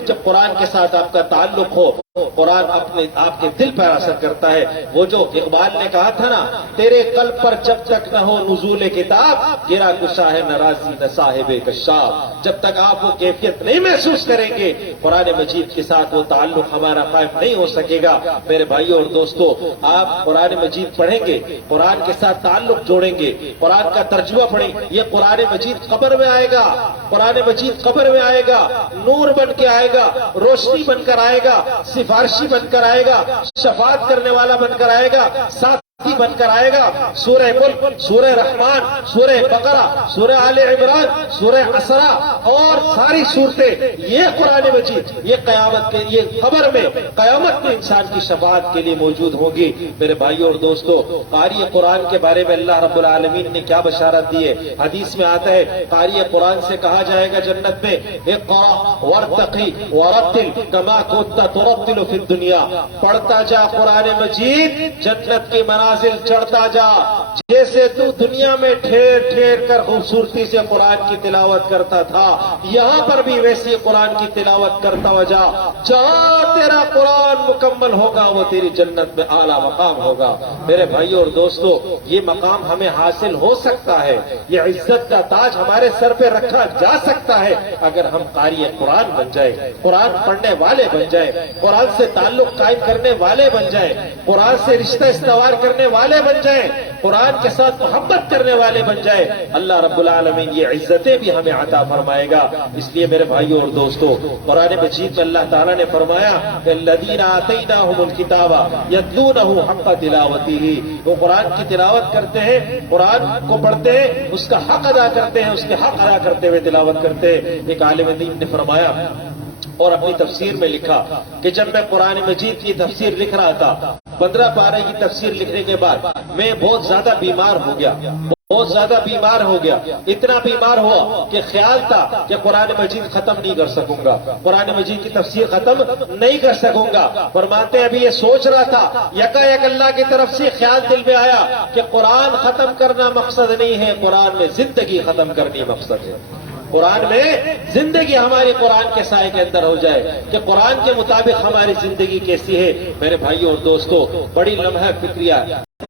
جب قرآن کے ساتھ آپ کا تعلق ہو، قرآن اپنے آپ کے دل پر اثر کرتا ہے. وہ جو اقبال نے کہا تھا نا، تیرے قلب پر جب تک نہ ہو نزول کتاب، گرا کشا ہے ناراضی نہ صاحب کشاف. جب تک آپ وہ کیفیت نہیں محسوس کریں گے، قرآن مجید کے ساتھ وہ تعلق ہمارا قائم نہیں ہو سکے گا. میرے بھائیوں اور دوستو، آپ قرآن مجید پڑھیں گے، قرآن کے ساتھ تعلق جوڑیں گے، قرآن کا ترجمہ پڑھیں. یہ قرآن مجید قبر میں آئے گا، قرآن مجید قبر میں آئے گا، نور بن کے آئے گا، روشنی بن کر آئے گا، سفارشی بن کر آئے گا، شفاعت کرنے والا بن کر آئے گا، ساتھی بن کر آئے گا. سورہ ملک، سورہ رحمان، سورہ بقرہ، سورہ آل عمران، سورہ اسرا اور ساری صورتیں، یہ قرآن مجید یہ قیامت کے، یہ قبر میں قیامت میں انسان کی شفاعت کے لیے موجود ہوگی. میرے بھائیوں اور دوستو، قاری قرآن کے بارے میں اللہ رب العالمین نے کیا بشارت دی ہے؟ حدیث میں آتا ہے، قاری قرآن سے کہا جائے گا جنت میں، اقرأ وارتقی ورتل کما کنت ترتل فی الدنیا. پڑھتا جا قرآن مجید، جنت کی منازل چڑھتا جا، جیسے تو دنیا میں ٹھہر ٹھہر کر خوبصورتی سے قرآن کی تلاوت کرتا تھا، یہاں پر بھی ویسی قرآن کی تلاوت کرتا ہو جا. جہاں تیرا قرآن مکمل ہوگا وہ تیری جنت میں اعلیٰ مقام ہوگا. میرے بھائیوں اور دوستو، یہ مقام ہمیں حاصل ہو سکتا ہے، یہ عزت کا تاج ہمارے سر پہ رکھا جا سکتا ہے اگر ہم قاری قرآن بن جائے، قرآن پڑھنے والے بن جائے، قرآن سے تعلق قائم کرنے والے بن جائے، قرآن سے رشتہ استوار کرنے والے بن جائیں، قرآن کے ساتھ محبت کرنے والے بن جائیں. اللہ رب العالمین یہ عزتیں بھی ہمیں عطا فرمائے گا. اس لیے میرے بھائیوں اور دوستو، قرآن مجید میں اللہ تعالیٰ نے فرمایا کہ الذین آتیناہم الکتاب یتلونہ حق تلاوتہ، وہ قرآن کی تلاوت کرتے ہیں، قرآن کو پڑھتے ہیں، اس کا حق ادا کرتے ہیں، اس کے حق ادا کرتے ہوئے تلاوت کرتے ہیں. ایک عالم دین نے فرمایا اور اپنی تفسیر میں لکھا کہ جب میں قرآن مجید کی تفسیر لکھ رہا تھا، 15 پارے کی تفسیر لکھنے کے بعد میں بہت زیادہ بیمار ہو گیا، بہت زیادہ بیمار ہو گیا. اتنا بیمار ہوا کہ خیال تھا کہ قرآن مجید ختم نہیں کر سکوں گا، قرآن مجید کی تفسیر ختم نہیں کر سکوں گا. فرماتے ہیں ابھی یہ سوچ رہا تھا، یکایک اللہ کی طرف سے خیال دل میں آیا کہ قرآن ختم کرنا مقصد نہیں ہے، قرآن میں زندگی ختم کرنی مقصد ہے. قرآن میں زندگی ہماری قرآن کے سائے کے اندر ہو جائے کہ قرآن کے مطابق ہماری زندگی کیسی ہے. میرے بھائیوں اور دوستو، بڑی لمحہ فکریہ،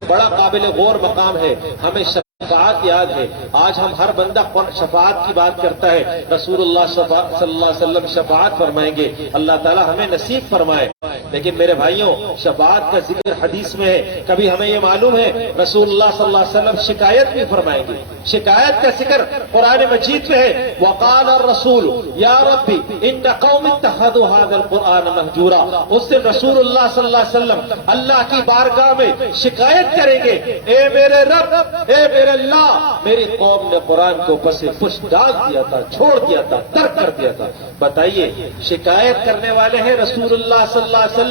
بڑا قابل غور مقام ہے. ہمیں شفاعت یاد ہے. آج ہم ہر بندہ شفاعت کی بات کرتا ہے. رسول اللہ صلی اللہ علیہ وسلم شفاعت فرمائیں گے، اللہ تعالی ہمیں نصیب فرمائے. لیکن میرے بھائیوں، شفاعت کا ذکر حدیث میں ہے. کبھی ہمیں یہ معلوم ہے رسول اللہ صلی اللہ علیہ وسلم شکایت بھی فرمائیں گے. شکایت کا ذکر قرآن مجید میں ہے. وقال الرسول یا ربی ان قوم اتخذوا هذا القرآن مہجورا. اس دن رسول اللہ صلی اللہ علیہ وسلم اللہ کی بارگاہ میں شکایت کریں گے، اے میرے رب، اے میرے اللہ، میری قوم نے قرآن کو پس پش ڈال دیا تھا، چھوڑ دیا تھا، ترک کر دیا تھا. بتائیے، شکایت کرنے والے ہیں رسول اللہ صلی اللہ علیہ وسلم.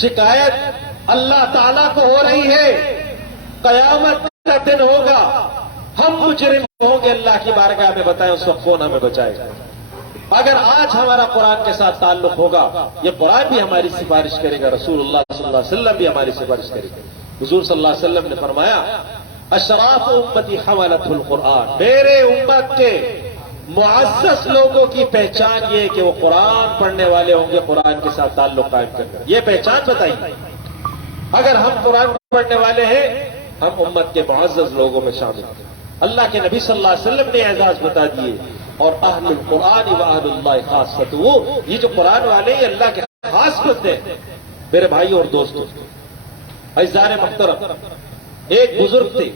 شکایت اللہ تعالیٰ کو ہو رہی ہے. قیامت کا دن ہوگا، ہم مجرم ہوں گے اللہ کی بارگاہ میں. بتائیں اس وقت کون ہمیں بچائے گا؟ اگر آج ہمارا قرآن کے ساتھ تعلق ہوگا، یہ قرآن بھی ہماری سفارش کرے گا، رسول اللہ صلی اللہ علیہ وسلم بھی ہماری سفارش کرے گا. حضور صلی اللہ علیہ وسلم نے فرمایا، اشراف امتی حملۃ القرآن، میرے امت کے معزز لوگوں کی پہچان یہ ہے کہ وہ قرآن پڑھنے والے ہوں گے، قرآن کے ساتھ تعلق قائم کریں. یہ پہچان بتائیے. اگر ہم قرآن پڑھنے والے ہیں، ہم امت کے معزز لوگوں میں شامل ہیں. اللہ کے نبی صلی اللہ علیہ وسلم نے اعزاز بتا دیے. اور اہل القرآن و اہل اللہ خاصۃ، یہ جو قرآن والے ہیں اللہ کے خاص بندے ہیں. میرے بھائیوں اور دوستوں، عزیزان محترم، ایک بزرگ تھے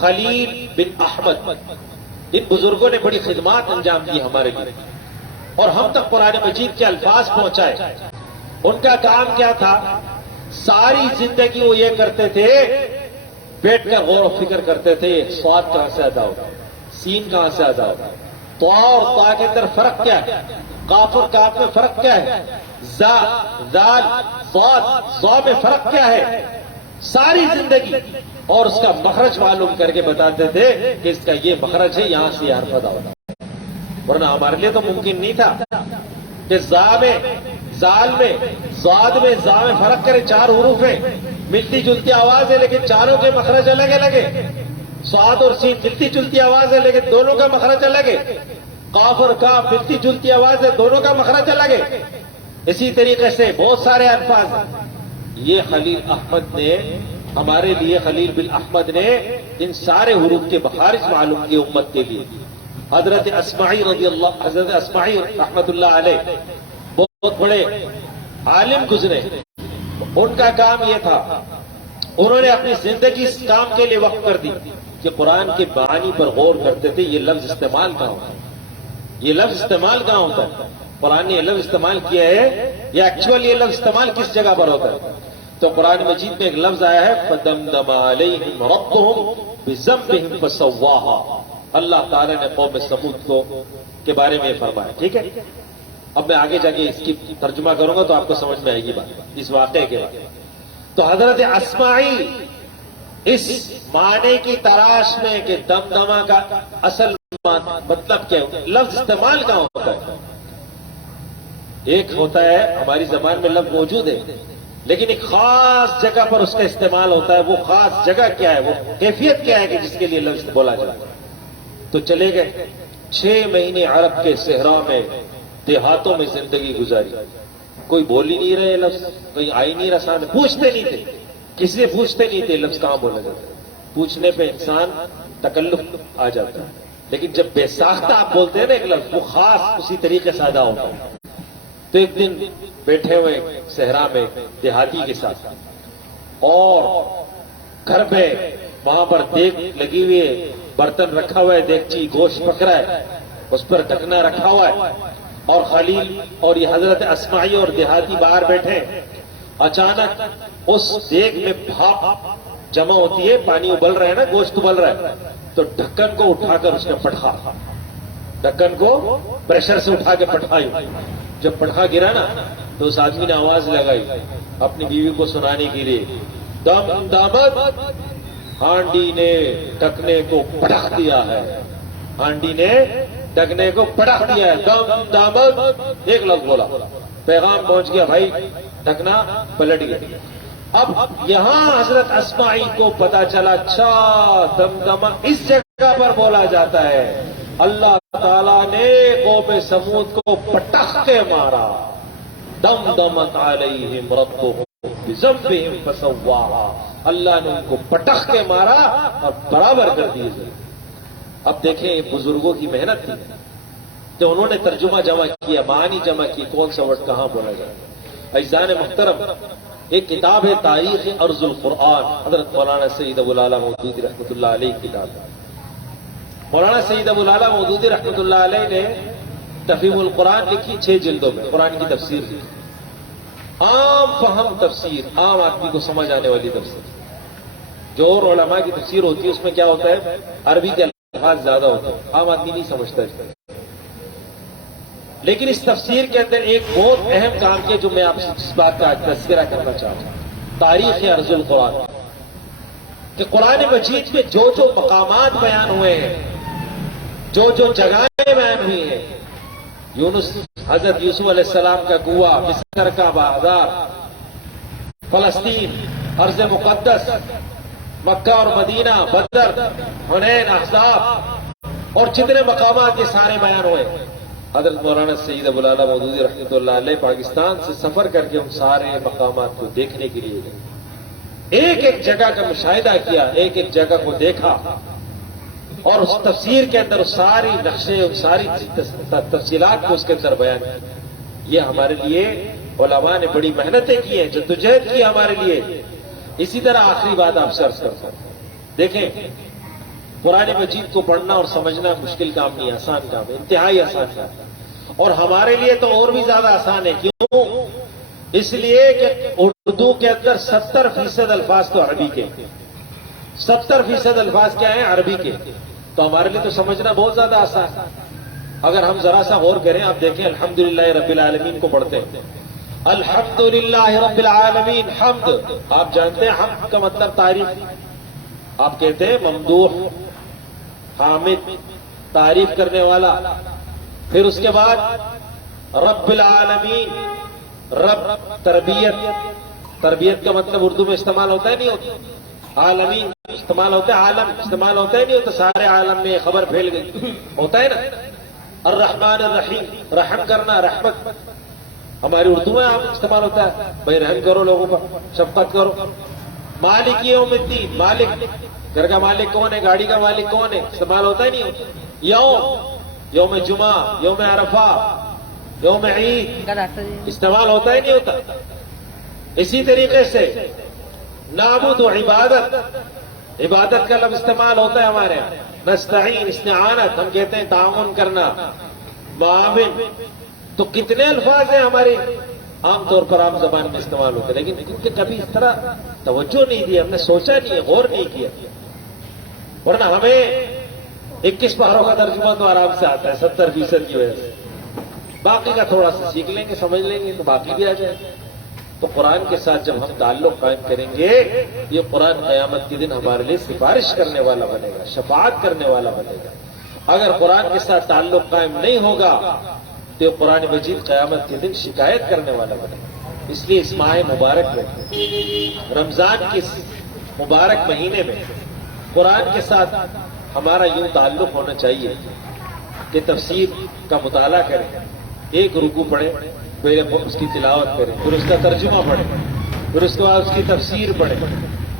خلیل بن احمد. ان بزرگوں نے بڑی خدمات انجام دی ہمارے لیے اور ہم تک قرآن مجید کے الفاظ پہنچائے. ان کا کام کیا تھا؟ ساری زندگی وہ یہ کرتے تھے، بیٹھ کر غور و فکر کرتے تھے، سواد کہاں سے ادا ہوگا، سین کہاں سے ادا ہوگا، تو اور تا کے اندر فرق کیا ہے، کاف اور کاف میں فرق کیا ہے، زا زال صاد صا میں فرق کیا ہے. ساری زندگی اور اس کا مخرج معلوم کر کے بتاتے تھے کہ اس کا یہ مخرج ہے، یہاں سے یہ حرف ادا ہوتا. ورنہ ہمارے لیے تو ممکن نہیں تھا کہ زا میں، زال میں، زاد میں، زا میں فرق کرے. 4 حروف ہیں، ملتی جلتی آواز ہے لیکن چاروں کے مخرج الگ الگ ہے. صاد اور سین ملتی جلتی آواز ہے لیکن دونوں کا مخرج الگ ہے. قاف اور کاف ملتی جلتی آواز ہے، دونوں کا مخرج الگ ہے. اسی طریقے سے بہت سارے الفاظ ہیں. یہ خلیل احمد نے ہمارے لیے، خلیل بن احمد نے ان سارے حروف کے مخارج معلوم کی امت کے لیے. حضرت اسماعی حضرت اسماعی رحمت اللہ علیہ بہت بڑے عالم گزرے. ان کا کام یہ تھا، انہوں نے اپنی زندگی اس کام کے لیے وقف کر دی کہ قرآن کے معانی پر غور کرتے تھے. یہ لفظ استعمال کہاں ہوتا ہے، یہ لفظ استعمال کہاں ہوتا ہے، قرآن نے یہ لفظ استعمال کیا ہے، یا ایکچوئل یہ لفظ استعمال کس جگہ پر ہوتا ہے. تو قرآن مجید میں ایک لفظ آیا ہے فَدَمْدَمَ عَلَيْهِمْ رَبُّهُمْ بِذَنبِهِمْ فَسَوَّاهَا. اللہ تعالیٰ نے قوم سمود کے بارے میں فرمایا. ٹھیک ہے، اب میں آگے جا کے اس کی ترجمہ کروں گا تو آپ کو سمجھ میں آئے گی بات اس واقعے کے بارے میں. تو حضرت اسماعی اس معنی کی تلاش میں کہ دمدمہ کا اصل مطلب کیا ہے، لفظ استعمال کہاں ہوتا ہے. ایک ہوتا ہے ہماری زبان میں لفظ موجود ہے، لیکن ایک خاص جگہ پر اس کا استعمال ہوتا ہے. وہ خاص جگہ کیا ہے، وہ کیفیت کیا ہے کہ جس کے لیے لفظ بولا جاتا ہے. تو چلے گئے 6 مہینے عرب کے صحرا میں دیہاتوں میں زندگی گزاری. کوئی بول ہی نہیں رہے لفظ، کوئی آئی نہیں رہا سامنے، پوچھتے نہیں تھے، کسی سے پوچھتے نہیں تھے لفظ کہاں بولا جاتا ہے. پوچھنے پہ انسان تکلف آ جاتا ہے، لیکن جب بے ساختہ آپ بولتے ہیں نا ایک لفظ، وہ خاص اسی طریقے سے ادا ہوتا ہے. تو ایک دن بیٹھے ہوئے صحرا میں دیہاتی کے ساتھ، اور گھر پہ وہاں پر دیگ لگی ہوئی ہے، برتن رکھا ہوا ہے، دیگچی گوشت پک رہا ہے، اس پر ڈھکنا رکھا ہوا ہے، اور خلیل اور یہ حضرت اسماعی اور دیہاتی باہر بیٹھے. اچانک اس دیگ میں بھاپ جمع ہوتی ہے، پانی ابل رہا ہے نا، گوشت ابل رہا ہے. تو ڈھکن کو اٹھا کر اس نے پٹھا، ڈھکن کو پریشر سے اٹھا کے پٹھائی. جب پٹھا گرا نا تو اس آدمی نے آواز لگائی اپنی بیوی کو سنانے کے لیے، دم دامت ہانڈی نے ڈھکنے کو پٹخ دیا ہے، ہانڈی نے ڈھکنے کو پٹخ دیا ہے، دم دامت ایک لفظ بولا، پیغام پہنچ گیا بھائی، ڈھکنا پلٹ گیا. اب یہاں حضرت اسماعی کو پتا چلا اچھا دمدمہ اس جگہ پر بولا جاتا ہے. اللہ تعالیٰ نے قوم سمود کو پٹخ کے مارا. دمدمت علیہم ربہم بذنبہم فسواہا. اللہ نے ان کو پٹخ کے مارا اور برابر کر دیے. اب دیکھیں یہ بزرگوں کی محنت تھی کہ انہوں نے ترجمہ جمع کیا، معنی جمع کی، کون سا ورڈ کہاں بولا جائے. عزیزان محترم، ایک کتاب ہے تاریخ ارض القرآن، حضرت مولانا سید ابو الاعلی مودودی رحمۃ اللہ علیہ کی کتاب. مولانا سید ابو الاعلی مودودی رحمۃ اللہ علیہ نے تفہیم القرآن لکھی 6 جلدوں میں، قرآن کی تفسیر لکھی، عام فہم تفسیر، عام آدمی کو سمجھ آنے والی تفسیر. جو اور علماء کی تفسیر ہوتی ہے اس میں کیا ہوتا ہے، عربی کے الفاظ زیادہ ہوتے ہیں، عام آدمی نہیں سمجھتا. لیکن اس تفسیر کے اندر ایک بہت اہم کام کیا جو میں آپ سے اس بات کا تذکرہ کرنا چاہتا ہوں، تاریخ ارض القرآن، کہ قرآن مجید میں جو جو مقامات بیان ہوئے ہیں، جو جو جگہیں بیان ہوئی ہیں، یونس حضرت یوسف علیہ السلام کا کنواں، مصر کا بازار، فلسطین، ارض مقدس، مکہ اور مدینہ، بدر، حنین، احزاب، اور جتنے مقامات یہ سارے بیان ہوئے. حضرت مولانا سید ابو الاعلی مودودی رحمۃ اللہ علیہ پاکستان سے سفر کر کے ان سارے مقامات کو دیکھنے کے لیے گئے. ایک ایک جگہ کا مشاہدہ کیا، ایک ایک جگہ کو دیکھا، اور اس تفسیر کے اندر ساری نقشے، ساری تفصیلات کو اس کے اندر بیان کی. یہ ہمارے لیے علماء نے بڑی محنتیں کی ہیں، جدوجہد کی ہمارے لیے. اسی طرح آخری بات آپ سے عرض کرتا ہوں، دیکھیں قرآن مجید کو پڑھنا اور سمجھنا مشکل کام نہیں، آسان کام ہے، انتہائی آسان کام ہے. اور ہمارے لیے تو اور بھی زیادہ آسان ہے. کیوں؟ اس لیے کہ اردو کے اندر 70% الفاظ تو عربی کے، 70% الفاظ کیا ہیں، عربی کے. تو ہمارے لیے تو سمجھنا بہت زیادہ آسان ہے. اگر ہم ذرا سا غور کریں، آپ دیکھیں الحمدللہ رب العالمین کو پڑھتے ہیں، الحمدللہ رب العالمین. حمد آپ جانتے ہیں، حمد کا مطلب تعریف. آپ کہتے ہیں ممدوح، حامد، تعریف کرنے والا. پھر اس کے بعد رب العالمین، رب تربیت. تربیت کا مطلب اردو میں استعمال ہوتا ہے نہیں ہوتا، عالمین استعمال ہوتا ہے، عالم استعمال ہوتا ہے نہیں ہوتا، سارے عالم میں خبر پھیل گئی، ہوتا ہے نا. الرحمن الرحیم، رحم کرنا، رحمت. ہماری اردو میں عام استعمال ہوتا ہے، بھائی رحم کرو لوگوں پر، شفقت کرو. مالک یوم الدین، مالک گھر کا مالک کون ہے، گاڑی کا مالک کون ہے، استعمال ہوتا ہی نہیں ہوتا. یوم جمعہ، یوم عرفہ، یوم عید استعمال ہوتا ہی نہیں ہوتا. اسی طریقے سے نعبد و عبادت، عبادت کا لفظ استعمال ہوتا ہے ہمارے یہاں. نستعین، استعانت ہم کہتے ہیں تعاون کرنا، معاون. تو کتنے الفاظ ہیں ہمارے عام طور پر عام زبان میں استعمال ہوتے ہیں، لیکن ان کے کبھی اس طرح توجہ نہیں دی، ہم نے سوچا نہیں ہے، غور نہیں کیا. ورنہ ہمیں 21 پاروں کا ترجمہ تو آرام سے آتا ہے 70% کی وجہ سے. باقی کا تھوڑا سا سیکھ لیں گے، سمجھ لیں گے تو باقی بھی آ جائے. تو قرآن کے ساتھ جب ہم تعلق قائم کریں گے، یہ قرآن قیامت کے دن ہمارے لیے سفارش کرنے والا بنے گا، شفاعت کرنے والا بنے گا. اگر قرآن کے ساتھ تعلق قائم نہیں ہوگا تو قرآن مجید قیامت کے دن شکایت کرنے والا بنے گا. اس لیے اس ماہ مبارک میں، رمضان کے مبارک مہینے میں قرآن کے ساتھ ہمارا یوں تعلق ہونا چاہیے کہ تفسیر کا مطالعہ کریں، ایک رکوع پڑھیں، پھر اس کی تلاوت کریں، پھر اس کا ترجمہ پڑھیں، پھر اس کے بعد اس کی تفسیر پڑھیں،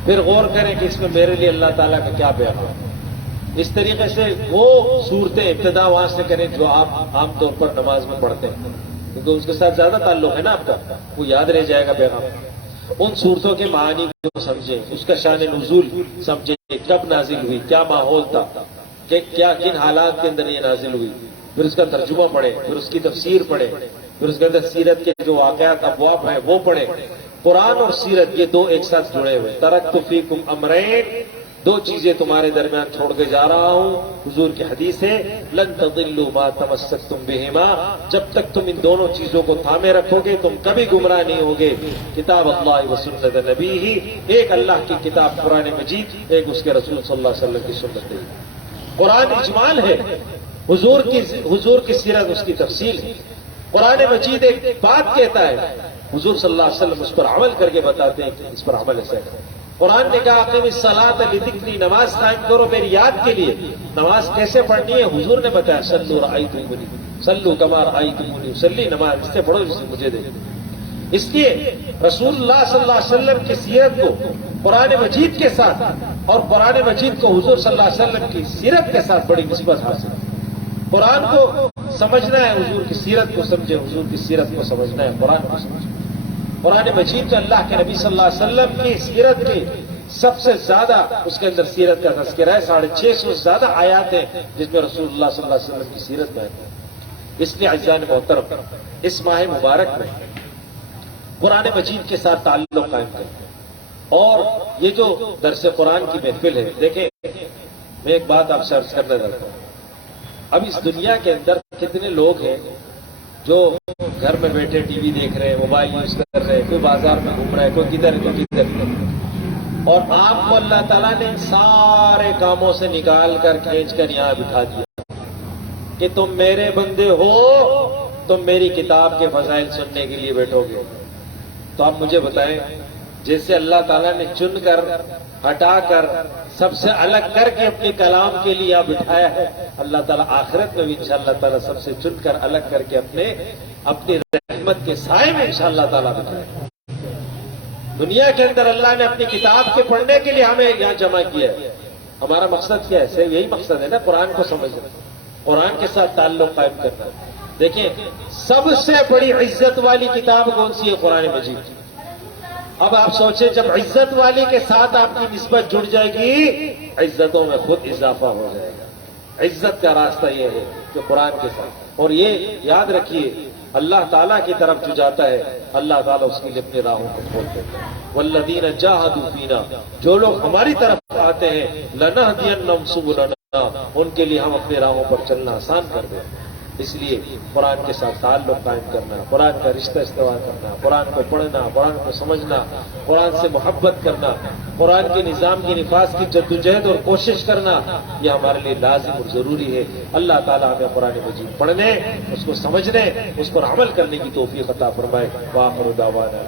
پھر غور کریں کہ اس میں میرے لیے اللہ تعالیٰ کا کیا پیغام ہے. اس طریقے سے وہ صورتیں ابتدا وہاں سے کریں جو آپ عام طور پر نماز میں پڑھتے ہیں، کیونکہ اس کے ساتھ زیادہ تعلق ہے نا آپ کا، وہ یاد رہ جائے گا پیغام. ان صورتوں کے معانی کو سمجھیں، اس کا شان نزول سمجھیں، کب نازل ہوئی، کیا ماحول تھا، کہ کیا کن حالات کے اندر یہ نازل ہوئی. پھر اس کا ترجمہ پڑھیں، پھر اس کی تفسیر پڑھیں، پھر اس کے اندر سیرت کے جو واقعات ابواب ہیں وہ پڑھیں. قرآن اور سیرت یہ دو ایک ساتھ جڑے ہوئے. ترکت فیکم امرین، دو چیزیں تمہارے درمیان چھوڑ کے جا رہا ہوں. حضور کی حدیث ہے، لن تضلوا ما تمسکتم بہما، جب تک تم ان دونوں چیزوں کو تھامے رکھو گے تم کبھی گمراہ نہیں ہوگے. کتاب اللہ و سنت نبی ہی، ایک اللہ کی کتاب قرآن مجید، ایک اس کے رسول صلی اللہ علیہ وسلم کی سنت ہے. قرآن اجمال ہے، حضور کی سیرت اس کی تفصیل ہے. قرآن مجید ایک بات کہتا ہے، حضور صلی اللہ علیہ وسلم اس پر عمل کر کے بتاتے ہیں کہ اس پر عمل ایسا ہے. قرآن نے کہا اقیم الصلاۃ لذکری، نماز قائم کرو میری یاد کے لیے. نماز کیسے پڑھنی ہے حضور نے بتایا، صلوا رأیتمونی صلوا کما رأیتمونی اصلی، نماز اس سے پڑھو جس سے مجھے دے. اس لیے رسول اللہ صلی اللہ علیہ وسلم کی سیرت کو قرآن مجید کے ساتھ اور قرآن مجید کو حضور صلی اللہ علیہ وسلم کی سیرت کے ساتھ بڑی نسبت حاصل ہے. قرآن کو سمجھنا ہے، حضور کی سیرت کو سمجھے، حضور کی سیرت کو سمجھنا ہے، قرآن کو سمجھے. قرآن مجید تو اللہ کے نبی صلی اللہ علیہ وسلم کی سیرت کی سب سے زیادہ، اس کے اندر سیرت کا تذکرہ ہے. 650 سے زیادہ آیات ہیں جس میں رسول اللہ صلی اللہ علیہ وسلم کی سیرت بیان ہے. اس لیے عزیزان محترم، اس ماہ مبارک میں قرآن مجید کے ساتھ تعلق قائم کریں. اور یہ جو درس قرآن کی محفل ہے، دیکھیں میں ایک بات آپ سے عرض کرنا چاہتا ہوں. اب اس دنیا کے اندر کتنے لوگ ہیں جو گھر میں بیٹھے ٹی وی دیکھ رہے ہیں، موبائل یوز کر رہے ہیں، کوئی بازار میں گھوم رہا ہے، کوئی کدھر کوئی کدھر. اور آپ کو اللہ تعالیٰ نے سارے کاموں سے نکال کر کھینچ کر یہاں بٹھا دیا کہ تم میرے بندے ہو، تم میری کتاب کے فضائل سننے کے لیے بیٹھو گے. تو آپ مجھے بتائیں، جیسے اللہ تعالیٰ نے چن کر، ہٹا کر، سب سے الگ کر کے اپنے کلام کے لیے آپ بٹھایا ہے، اللہ تعالیٰ آخرت میں بھی انشاءاللہ تعالیٰ سب سے چن کر الگ کر کے اپنی رحمت کے سائے میں انشاءاللہ تعالیٰ بٹھائے. دنیا کے اندر اللہ نے اپنی کتاب کے پڑھنے کے لیے ہمیں یہاں جمع کیا ہے. ہمارا مقصد کیا ہے؟ صرف یہی مقصد ہے نا، قرآن کو سمجھنا، قرآن کے ساتھ تعلق قائم کرنا. دیکھیں سب سے بڑی عزت والی کتاب کون سی ہے؟ قرآن مجید. اب آپ سوچیں، جب عزت والی کے ساتھ آپ کی نسبت جڑ جائے گی، عزتوں میں خود اضافہ ہو جائے گا. عزت کا راستہ یہ ہے کہ قرآن کے ساتھ. اور یہ یاد رکھیے، اللہ تعالیٰ کی طرف جو جاتا ہے اللہ تعالیٰ اس کے لیے اپنی راہوں کو کھول دیتا ہے. والذین جاہدوا فینا، جو لوگ ہماری طرف آتے ہیں، لنہدینہم سبلنا، ان کے لیے ہم اپنی راہوں پر چلنا آسان کر دیں. اس لیے قرآن کے ساتھ تعلق قائم کرنا، قرآن کا رشتہ استوار کرنا، قرآن کو پڑھنا، قرآن کو سمجھنا، قرآن سے محبت کرنا، قرآن کے نظام کی نفاذ کی جدوجہد اور کوشش کرنا، یہ ہمارے لیے لازم اور ضروری ہے. اللہ تعالیٰ ہمیں قرآن مجید پڑھنے، اس کو سمجھنے، اس پر عمل کرنے کی توفیق عطا فرمائے. وآخر دعوانا